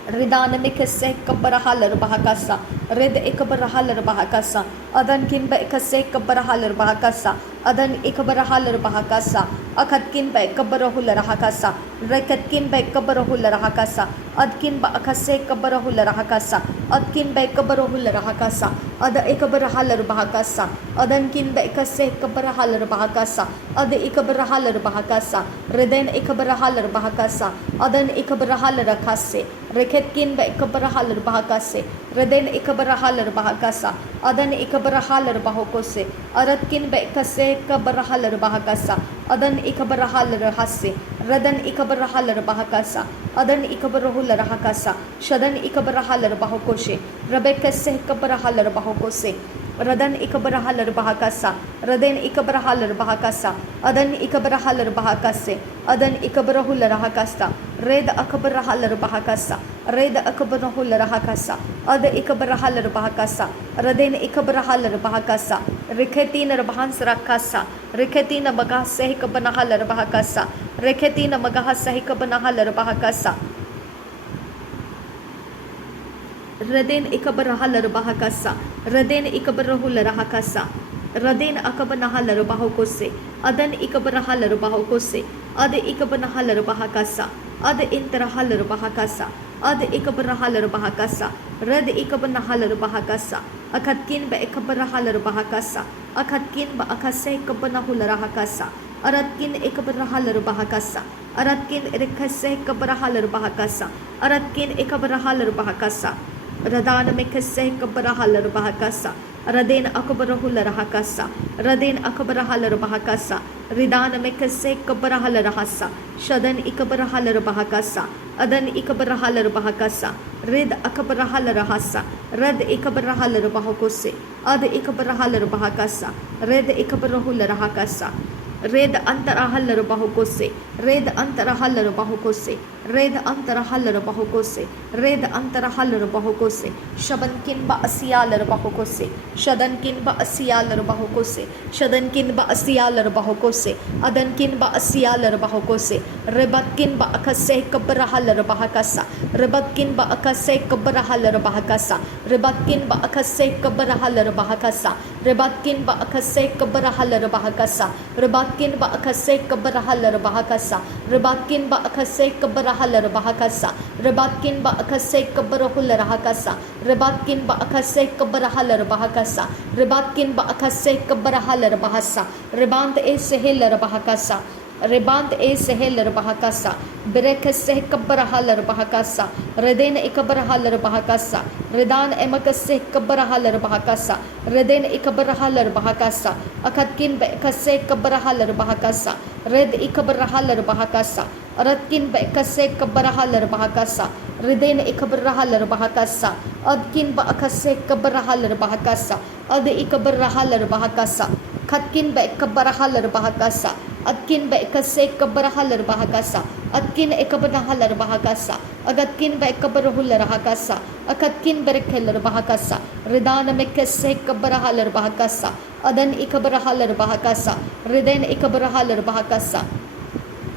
Ridana mikase kabarahalar bahakasa, red ekabarahalar bahakasa, adan kin ba ekase kabarahalar bahakasa, adan ekabarahalar bahakasa, akatkin ba ekabarahul rahakasa, rekatkin ba ekabarahul rahakasa, adkin ba akase kabarahul rahakasa, adkin ba ekabarahul rahakasa, ada ekabarahalar bahakasa, adan kin ba ekase kabarahalar bahakasa, ada ekabarahalar bahakasa, reden ekabarahalar bahakasa, adan ekabarahalar rakase, Reketkin ba ikabarahal bahakase, Reden ikabarahal bahakasa, Adan ikabarahal bahokose, Aratkin ba ikase kabarahal bahakasa, Adan ikabarahal rahase, Radan ikabarahal bahakasa, Adan ikabarahul rahakasa, Shadan ikabarahal bahokoshe, Rebekase kabarahal bahokose, Radan ikabarahal bahakasa, Raden ikabarahal bahakasa, Adan ikabarahal bahakase, Adan ikabarahul rahakasta, Red akabarahal bahakasa, Red akabarahul rahakasa, Ada ikabarahal bahakasa, Raden ikabarahal bahakasa, Riketina bahans rakasa, Riketina magahaseh kabanahal bahakasa, Riketina magahaseh kabanahal bahakasa, Raden ikabarahal bahakasa, Raden ikabarahul rahakasa, Raden akabanahal bahokose, Adan ikabarahal bahokose, Ada ikabanahal bahakasa, Ada interahal bahakasa, Ada ikabarahal bahakasa, Rad ikabanahal bahakasa, Akatkin ba ikabarahal bahakasa, Akatkin ba akase kabanahul rahakasa, Aratkin ikabarahal bahakasa, Aratkin rekase kabarahal bahakasa, Aratkin ikabarahal bahakasa, Radana mekase kabarahal bahakasa, Raden akabarahul rahakasa, Raden akabarahal bahakasa, Ridana mekase kabarahal rahasa, Shadan ikabarahal bahakasa, Adan ikabarahal bahakasa, Red akabarahal rahasa, Rad ikabarahal bahakose, Ad ikabarahal bahakasa, Red ikabarahul rahakasa, Red antarahal bahukose, Red antarahal bahukose, Red antarahal bahukose, Red antarahal bahukose, Shabankin ba asiyal bahukose, Shadankin ba asiyal bahukose, Shadankin ba asiyal bahukose, Adankin ba asiyal bahukose, Rebatkin ba akase kabarahal bahakasa, Rebatkin ba akase kabarahal bahakasa, Rebatkin ba akase kabarahal bahakasa, Rebatkin ba akase kabarahal bahakasa, Rebatkin ba akase kabarahal bahakasa, Rebatkin ba akase kabarahal bahakasa, Rebatkin ba akase kabarahul rahakasa, Rebatkin ba akase kabarahal bahakasa, Rebatkin ba akase kabarahal bahasa, Rebant e sehel bahakasa, Rebant e sehel bahakasa, Berekase kabarahal bahakasa, Reden ikabarahal bahakasa, Redan emakase kabarahal bahakasa, Reden ikabarahal bahakasa, Akatkin ba ikase kabarahal bahakasa, Red ikabarahal bahakasa, Aratkin ba ikase kabarahal bahakasa, Reden ikabarahal bahakasa, Adkin ba akase kabarahal bahakasa, Ad ikabarahal bahakasa, Katkin ba ikabarahal bahakasa, Adkin ba ikase kabarahal bahakasa, Adkin ikabarahal bahakasa, Agatkin ba ikabarahul rahakasa, Akatkin berekel bahakasa, Redana mekase kabarahal bahakasa, Adan ikabarahal bahakasa, Reden ikabarahal bahakasa,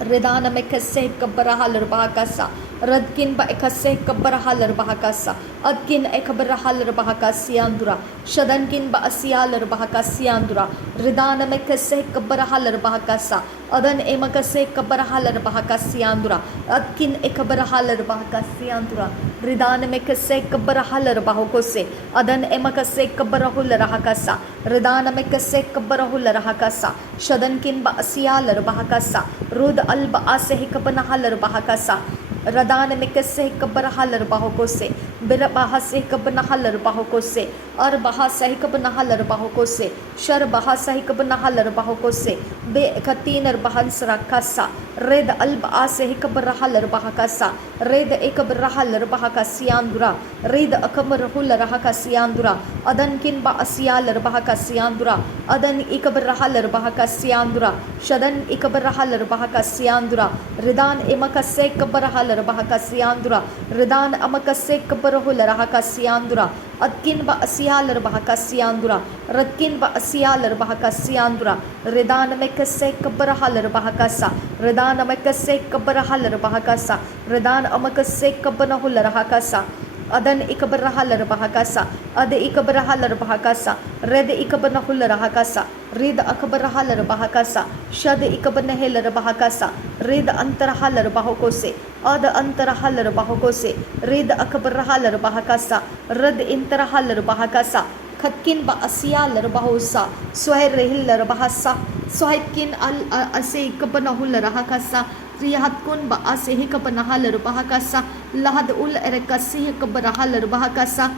Redana mekase kabarahal bahakasa, Radkin ba ekase kabarahalar bahakasa. Adkin ekabarahalar bahakasiandura. Shadankin ba asialar bahakasiandura. Ridana mekase kabarahalar bahakasa. Adan emakase kabarahalar bahakasiandura. Adkin ekabarahalar bahakasiandura. Ridana mekase kabarahalar bahokose. Adan emakase kabarahular bahakasa. Ridana mekase kabarahular bahakasa. Shadankin ba asialar bahakasa. Rud alba asehi kabanahalar bahakasa. Radana mekase kabarahalar bahokose. Bira bahase kabanahalar bahokose. Ar bahasa kabanahalar bahokose. Shar bahasa kabanahalar bahokose. Be katinar bahansra kasa. Red alba ase kabarahalar bahakasa. Red ekabarahalar bahakasiandura. Red akamarahular bahakasiandura. Adan kin ba asialar bahakasiandura. Adan ikabarahalar bahakasiandura. Shadan ikabarahalar bahakasiandura. Ridan emakase kabarahalar bahakasiandura. Ridan amakase kabarahular bahakasiandura. Adkin ba asialar bahakasiandura. Radkin ba asialar bahakasiandura. Ridan mekase kabarahalar bahakasa. Ridan amakase kabarahalar bahakasa. Ridan amakase kabanahular bahakasa. Adan ikabarahalar bahakasa. Ade ikabarahalar bahakasa. Red ikabanahular bahakasa. Rid akabarahalar bahakasa. Shad ikabanahelar bahakasa. Rid antarahalar bahokose. Ada antarahalar bahokose. Rid akabarahalar bahakasa. Rad intarahalar bahakasa. Khatkin ba asialar bahosa. Swahir rehilar bahasa. Swahibkin al ase ikabanahular bahakasa. Rihatkun ba ase hikabanahalar bahakasa. Lahad ul erekasi hikabarahalar bahakasa.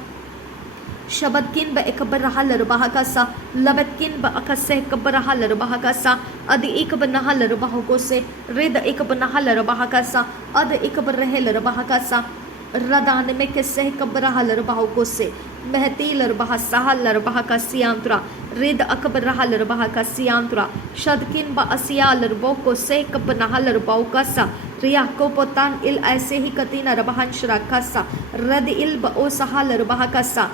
Shabadkin ba ekabarahalar bahakasa. Labetkin ba akase kabarahalar bahakasa. Adi ikabanahalar bahokose. Rida ikabanahalar bahakasa. Adi ikabarahelar bahakasa. Radane mekase kabarahalar bahokose. Mehtilar bahasahalar bahakasiantra. Rid akabarahalar bahakasiantra. Shadkin ba asialar bokose kabanahalar bahokasa. Riya ko potan il aise hi katina rabahan shrakasa. Rad il ba o sahalar bahakasa.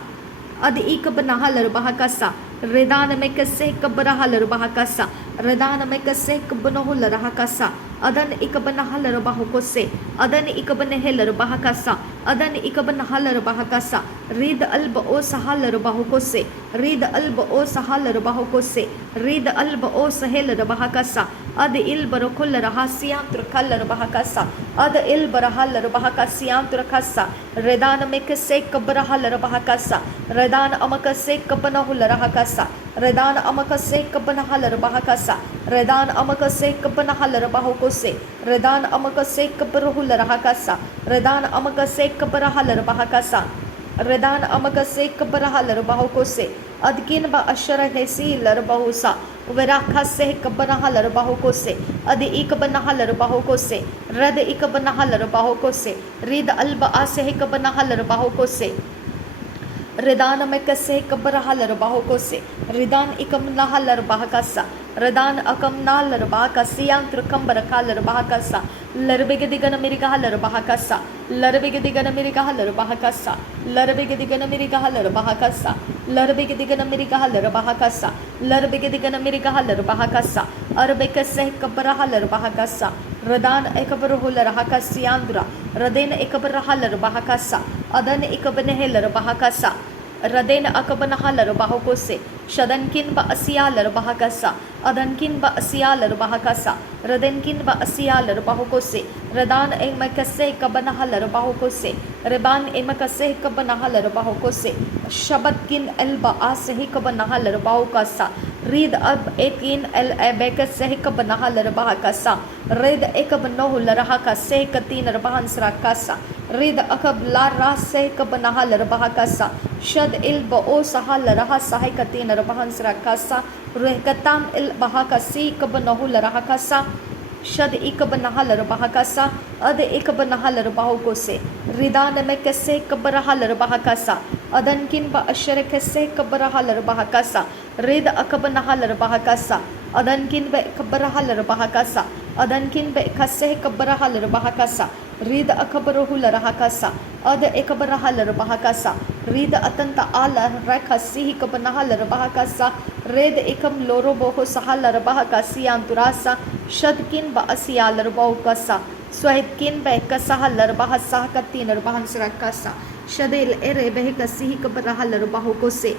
Adi ikabanahalar bahakasa. Redana mekase kabarahalar bahakasa. Redana mekase kabanahular bahakasa. Adan ikabanahalar bahokose. Adan ikabanahelar bahakasa. Adan ikabanahalar bahakasa. Rid alba o sahalar bahokose. Rid alba o sahalar bahokose. Rid alba o sahelar bahakasa. Ad il barakular hasiyantur kalar bahakasa. Ad il barahalar bahakasiyantur kasa. Redana mekase kabarahalar bahakasa. Redana amakase kabanahular bahakasa. Redana amakase kabanahalar bahakasa. Redana amakase kabanahalar bahokose. Redana amakase kabarahular bahakasa. Redana amakase kabarahalar bahakasa. Redana amakase kabarahalar bahokose. Adkin ba ashara hesi lar bahusa. Verakase kabanahalar bahokose. Adi ikabanahalar bahokose. Rad ikabanahalar bahokose. Rid alba ase kabanahalar bahokose. Redana mekase kabarahalar bahokose. Ridan ikamnahalar bahakasa. Redan akamnalar bahakasiyan trukambarakalar bahakasa. Larbegedigan mirikahalar bahakasa. Larbegedigan mirikahalar bahakasa. Larbegedigan mirikahalar bahakasa. Larbegedigan mirikahalar bahakasa. Larbegedigan mirikahalar bahakasa. Arbekase kabarahalar bahakasa. Redan ekabaruhular bahakasiandra. Raden ekabarahalar bahakasa. Adan ikabanehelar bahakasa. Radena akabanahalar bahokose. Shadankin ba asialar bahakasa. Adankin ba asialar bahakasa. Radenkin ba asialar bahokose. Radan emakase kabanahalar bahokose. Reban emakase kabanahalar bahokose. Shabadkin elba asehi kabanahalar bahokasa. Read ab ekin el ebekase kabanahalar bahakasa. Read ekabanohular bahakase katinar bahansrakasa. Read akablara se kabanahalar bahakasa. Shad il ba o sahalar sahay katinar bahansrakasa. Rehkatam il bahakasi kabanahular bahakasa. Shad ikabanahalar bahakasa. Ad ikabanahalar bahokose. Ridana mekase kabarahalar bahakasa. Adankin ba asharakase kabarahalar bahakasa. Red akabanahalar bahakasa. Adankin ba kabarahalar bahakasa. Adankin ba kase kabarahalar bahakasa. Rid akabaruhular bahakasa. Ada ekabarahalar bahakasa. Rid atanta ala rakasi kabanahalar bahakasa. Red ekam loro boho sahalar bahakasi anturasa. Shadkin ba asialar bahukasa. Swahitkin Bekasa Larbahasa Katin Bahans Rakasa Shadil Ere Behekasi Kabarahal Bahokose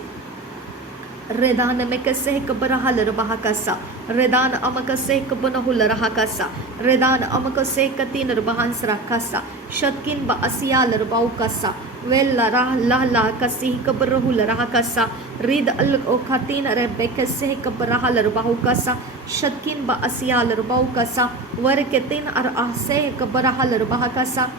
Redan Mekase Kabarahal Bahakasa Redan Amakase Kabanahul Rahakasa Redan Amakase Katin Bahans Rakasa Shatkin Ba Asial Baukasa Vella Rah La Kasi Kabarahul Rahakasa Rid Al Okatin Rebekase Kabarahal Bahukasa Shatkin Ba Asial Baukasa Warketin Ar Ase Kabarahal Bahakasa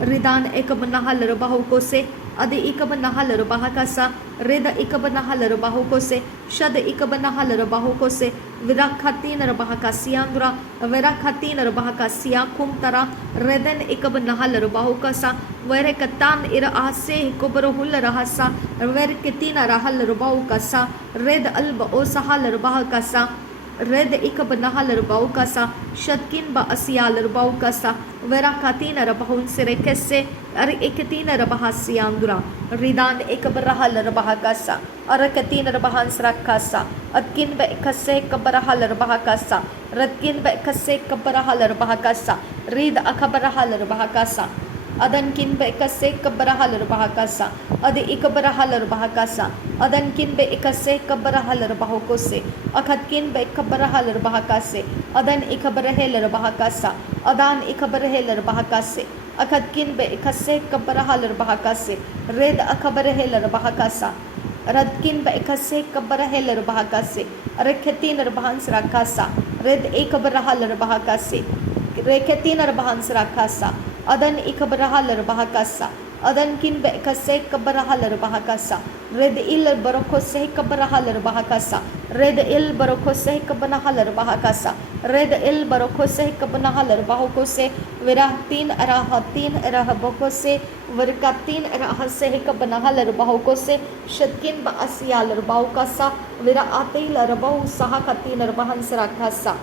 Ridan Ekabanahal Bahukose Adi Ikabanahal Bahakasa Reda Ikabanahal Bahukose Shad Ikabanahal Bahukose Virakhatin Bahakasiandra Verakhatin Bahakasia Kumtara Reden Ikabanahal Bahukasa Verekatan Ira Ase Kobarahul Rahasa Verketina Rahal Bahukasa Red Alba Osahal Bahakasa Red Ikabanahal Baukasa Shatkin Ba Asial Baukasa Verakatina Rabahun Sirekese Ari Ekatina Rabahasiandura Ridan Ekabarahal Rabahakasa Arakatina Rabahans Rakasa Atkin Ba Ekase Kabarahal Rabahakasa Ratkin Ba Ekase Kabarahal Rabahakasa Rid Akabarahal Rabahakasa Adankin Ba Ekase Kabarahal Rabahakasa Adi Ikabarahal Rabahakasa Adankin Ba Ekase Kabarahal Rabahokose Akatkin Ba Kabarahal Rabahakase Adan Ikabarahel Rabahakasa Adan Ikabarahel Rabahakase Akatkin Ba Ekase Kabarahal Rabahakase Red Akabarahel Rabahakasa Radkin Ba Ekase Kabarahel Rabahakase Reketin Rabahans Rakasa Red Ikabarahal Rabahakase Reketin Rabahans Rakasa Adan Ikabarahal Bahakasa Adan Kin Bekase Kabarahal Bahakasa Red Il Barokose Kabarahal Bahakasa Red Il Barokose Kabanahal Bahakasa Red Il Barokose Kabanahal Bahokose Viratin Arahatin Arahabokose Virkatin Arahase Kabanahal Bahokose Shatkin Ba Asial Bahukasa Viraatil Rabahu Sahakatin Bahansrakasa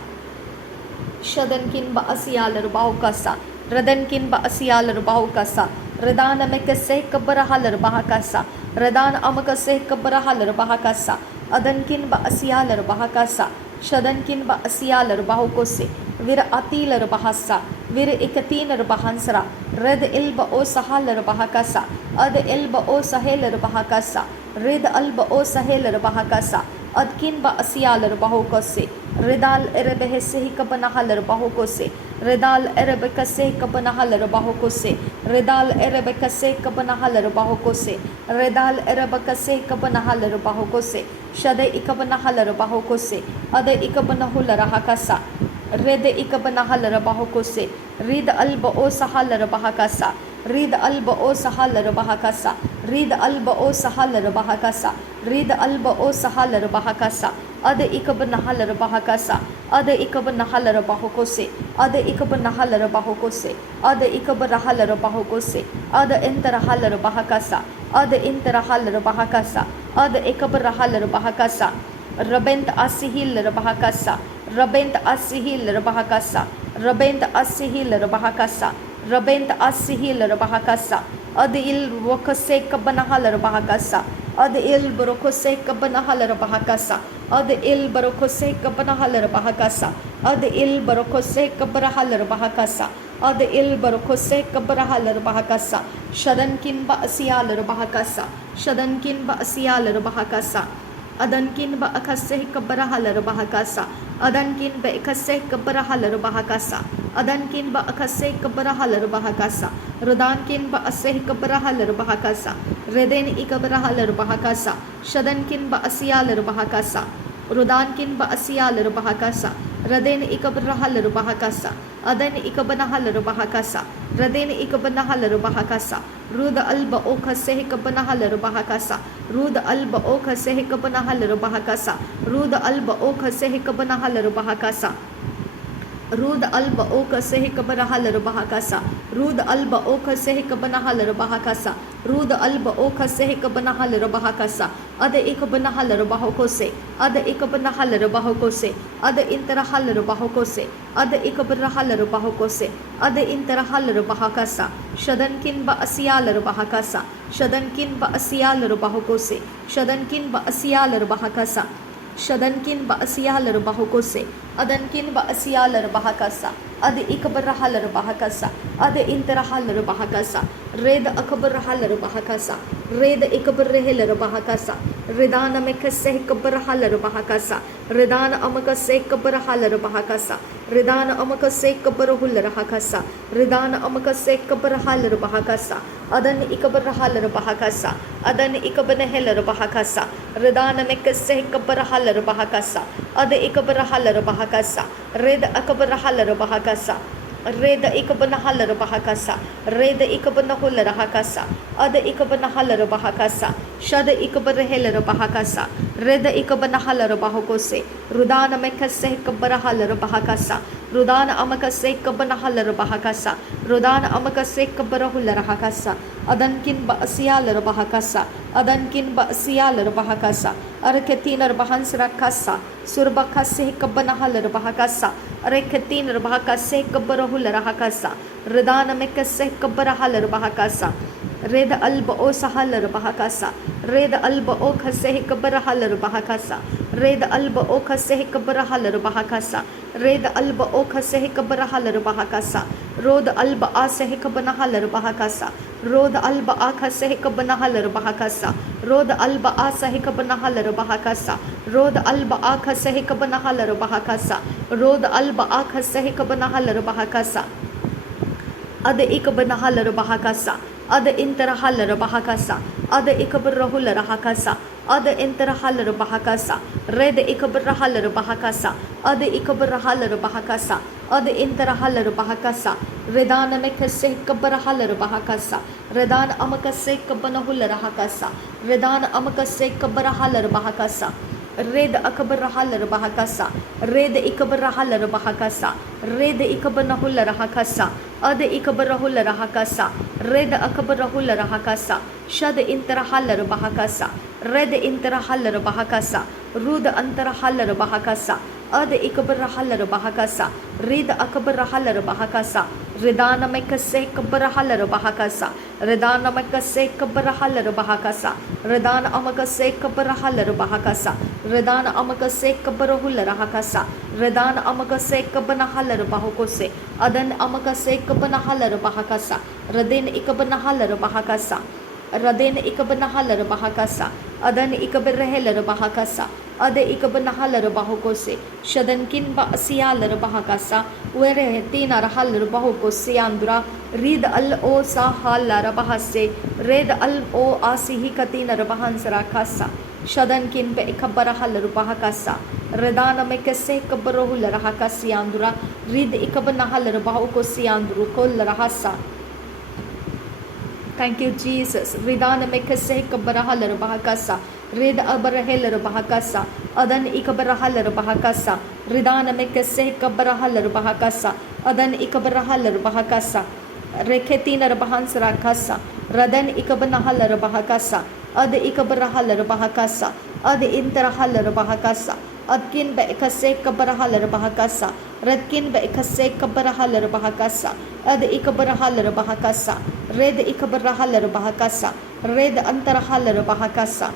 Shadankin Ba Asial Bahukasa Radankin Ba Asial Bahukasa Redan Mekase Kabarahal Bahakasa Redan Amakase Kabarahal Bahakasa Adankin Ba Asial Bahakasa Shadankin Ba Asial Bahukose Vir Atil Bahasa Vir Ikatin Bahansra Red Ilba O Sahal Bahakasa Ad Ilba O Sahel Bahakasa Red Alba O Sahel Bahakasa Adkin Ba Asial Bahukose Redal Erebehese Kabanahal Bahukose Redal Erebekase Kabanahal Bahukose Redal Erebekase Kabanahal Bahukose Redal Erebekase Kabanahal Bahukose Shade Ikabanahal Bahukose Ade Ikabanahul Rahakasa Rede Ikabanahal Bahukose Rid Alba O Sahal Bahakasa Rid Alba O Sahal Bahakasa Rid Alba O Sahal Bahakasa Rid Alba O Sahal Bahakasa Ade Ikabanahal Bahakasa Ade Ikabanahal Bahukose Ade Ikabanahal Bahukose Ade Ikabarahal Bahukose Ade Interahal Bahakasa Ade Interahal Bahakasa Ade Ikabarahal Bahakasa Rabent Asihil Bahakasa Rabent Asihil Bahakasa Rabent Asihil Bahakasa Rabent Asihil Bahakasa Adil Wakase Kabanahal Bahakasa Adil Barokose Kabanahal Bahakasa Adil Barokose Kabanahal Bahakasa Adil Barokose Kabarahal Bahakasa Adil Barokose Kabarahal Bahakasa Shadankin Ba Asial Bahakasa Shadankin Ba Asial Bahakasa Adankin Ba Akase Kabarahal Bahakasa Adankin Ba Akase Kabarahal Bahakasa Adankin Ba Akase Kabarahal Bahakasa Rudankin Ba Ase Kabarahal Bahakasa Reden Ikabarahal Bahakasa Shadankin Ba Asial Bahakasa Rudankin Ba Asial Bahakasa Raden Ikabarahal Bahakasa Adan Ikabanahal Bahakasa Raden Ikabanahal Bahakasa Rud Alba Okase Kabanahal Bahakasa Rud Alba Okase Kabanahal Bahakasa Rud Alba Okase Kabanahal Bahakasa Rud Alba Okase Kabanahal Bahakasa Rud Alba Okase Kabanahal Bahakasa Rud Alba Okase Kabanahal Bahakasa Ada Ikabanahal Bahokose Ada Ikabanahal Bahokose Ada Interahal Bahokose Ada Ikabarahal Bahokose Ada Interahal Bahakasa Shadankin Ba Asial Bahakasa Shadankin Ba Asial Bahokose Shadankin Ba Asial Bahakasa Shadankin Ba Asial Bahokose Adankin ba asialar bahakasa. Ade ikabrahalar bahakasa. Ade interahalar bahakasa. Red akabrahalar bahakasa. Red ikabrahelar bahakasa. Redana mekase kabrahalar bahakasa. Redana amakase kabrahalar bahakasa. Redana amakase kabrahular bahakasa. Redana amakase kabrahalar bahakasa. Adan ikabrahalar bahakasa. Adan ikabrahelar bahakasa. Redana mekase kabrahalar bahakasa. Ade ikabrahalar bahakasa. Red akabrahalar bahakasa. Reda ikabanahalar bahakasa. Reda ikabanahular bahakasa. Ada ikabanahalar bahakasa. Shada ikabarehelar bahakasa. Reda ikabanahalar bahakose. Rudana mekase kabarahalar bahakasa. Rudana amakase kabanahalar bahakasa. Rudana amakase kabarahular bahakasa. Adankin ba asiyalar bahakasa. Adankin ba asiyalar bahakasa. Arketinar bahansra kasa. Surbakase kabanahalar bahakasa. Reketinar bahakase kabarahular bahakasa. Redana mekase kabarahalar bahakasa. Reda alba o sahalar bahakasa. Reda alba o khase kabarahalar bahakasa. Reda alba o khase kabarahalar bahakasa. Reda alba o khase kabarahalar bahakasa. Roda alba aseh kabanahalar bahakasa. Roda alba akhase kabanahalar bahakasa. Roda alba aseh kabanahalar bahakasa. Roda alba akhase kabanahalar bahakasa. Roda alba akhase kabanahalar bahakasa. Ada ikabanahalar bahakasa. Ada interahalar bahakasa. Ada ikabrahular bahakasa. Ada interahalar bahakasa. Reda ikabrahalar bahakasa. Ada ikabrahalar bahakasa. Ada interahalar bahakasa. Redana mekase kabrahalar bahakasa. Redana amakase kabanahular bahakasa. Redana amakase kabrahalar bahakasa. Red akabrahalar bahakasa. Red ikabrahalar bahakasa. Red ikabanahular bahakasa. Ada ikabrahular bahakasa. Red akabrahular bahakasa. Shad interahalar bahakasa. Red interahalar bahakasa. Rud anterahalar bahakasa. Ada ikabrahalar bahakasa. Red akabrahalar bahakasa. Redana mekase kabrahalar bahakasa. Redana mekase kabrahalar bahakasa. Redana amakase kabrahalar bahakasa. Redana amakase kabrahular bahakasa. Redana amakase kabanahalar bahakose. Adan amakase kabanahalar bahakasa. Radin ikabanahalar bahakasa. Radin ikabanahalar bahakasa. Adan ikabrahelar bahakasa. Ada ikabanahalar bahakose. Shadankin ba asiyalar bahakasa. Were tina rahalar bahakose andra. Rid al o sahalar bahase. Red al o asihi katina bahansra kasa. Shadankin be ikabarahalar bahakasa. Redana mekase kabarohular bahakasi andra. Rid ikabanahalar bahakose andru kol rahasa. Thank you, Jesus. Ridana mekase kabarahalar bahakasa. Red abarahelar bahakasa. Adan ikabarahalar bahakasa. Ridana mekase kabarahalar bahakasa. Adan ikabarahalar bahakasa. Reketinar bahansra kasa. Radan ikabanahalar bahakasa. Ad ikabarahalar bahakasa. Ad interahalar bahakasa. Adkin ba ikase kabarahalar bahakasa. Radkin ba ikase kabarahalar bahakasa. Ad ikabarahalar bahakasa. Red ikabarahalar bahakasa. Red antarahalar bahakasa.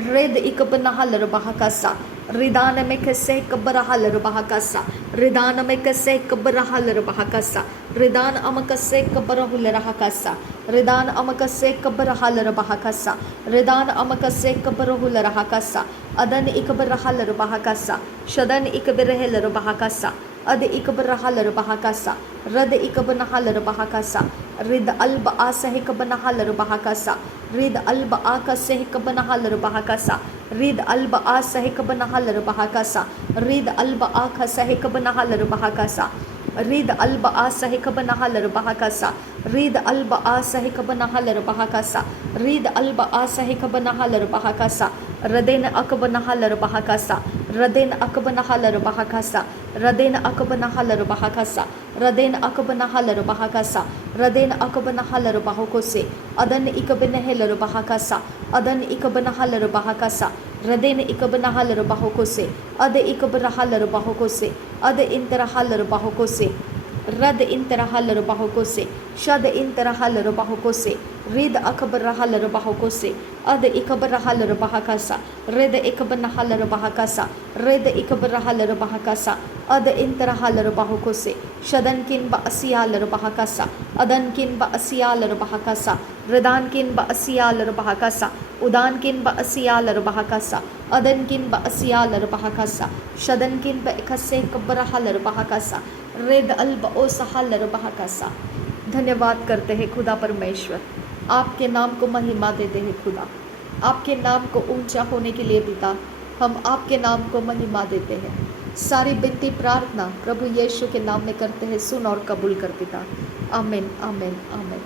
Red ikabanahalar bahakasa. Ridana mekase kabarahalar bahakasa. Ridana mekase kabarahalar bahakasa. Ridana amakase kabarahular bahakasa. Ridana amakase kabarahalar bahakasa. Ridana amakase kabarahular bahakasa. Adan ikabarahalar bahakasa. Shadan ikabarahalar bahakasa. Ad ikabarahalar bahakasa. Rad ikabanahalar bahakasa. Rid alba asah kabanahalar bahakasa. Rid alba akaseh kabanahalar bahakasa. Rid alba asah kabanahalar bahakasa. Rid alba akaseh kabanahalar bahakasa. Rid alba asah kabanahalar bahakasa. Rid alba asah kabanahalar bahakasa. Rid alba asah kabanahalar bahakasa. Radena akabanahalar bahakasa. Radena akabanahalar bahakasa. Radena akabanahalar bahakasa. Radena akabanahalar bahakasa. Radena akabanahalar bahakose. Adan ikabanahalar bahakasa. Adan ikabanahalar bahakasa. Radena ikabanahalar bahakose. Ada ikabanahalar bahakose. Ada interahalar bahakose. रद इन तरह लरबाह को से शद इन तरह लरबाह को से rhythm Akbar रहा लरबाह को से अद इकबर रहा लरबाह का सा रिद इकबर नहा लरबाह का सा रिद इकबर रहा लरबाह का सा अद इन तरह लरबाह को से शदन किन ब असिया लरबाह का सा अदन किन ब असिया लरबाह का सा रिदान किन ब असिया लरबाह का सा उदान किन ब असिया लरबाह का सा अदन किन ब असिया लरबाह का सा शदन किन ब इकसे कब्बर रहा लरबाह का सा रिद अल ब ओ सहा लरबाह का सा। धन्यवाद करते हैं खुदा परमेश्वर, आपके नाम को महिमा देते हैं खुदा, आपके नाम को ऊंचा होने के लिए पिता हम आपके नाम को महिमा देते हैं। सारी विनती प्रार्थना प्रभु यीशु के नाम में करते हैं, सुन और कबूल कर पिता। आमीन आमीन आमीन।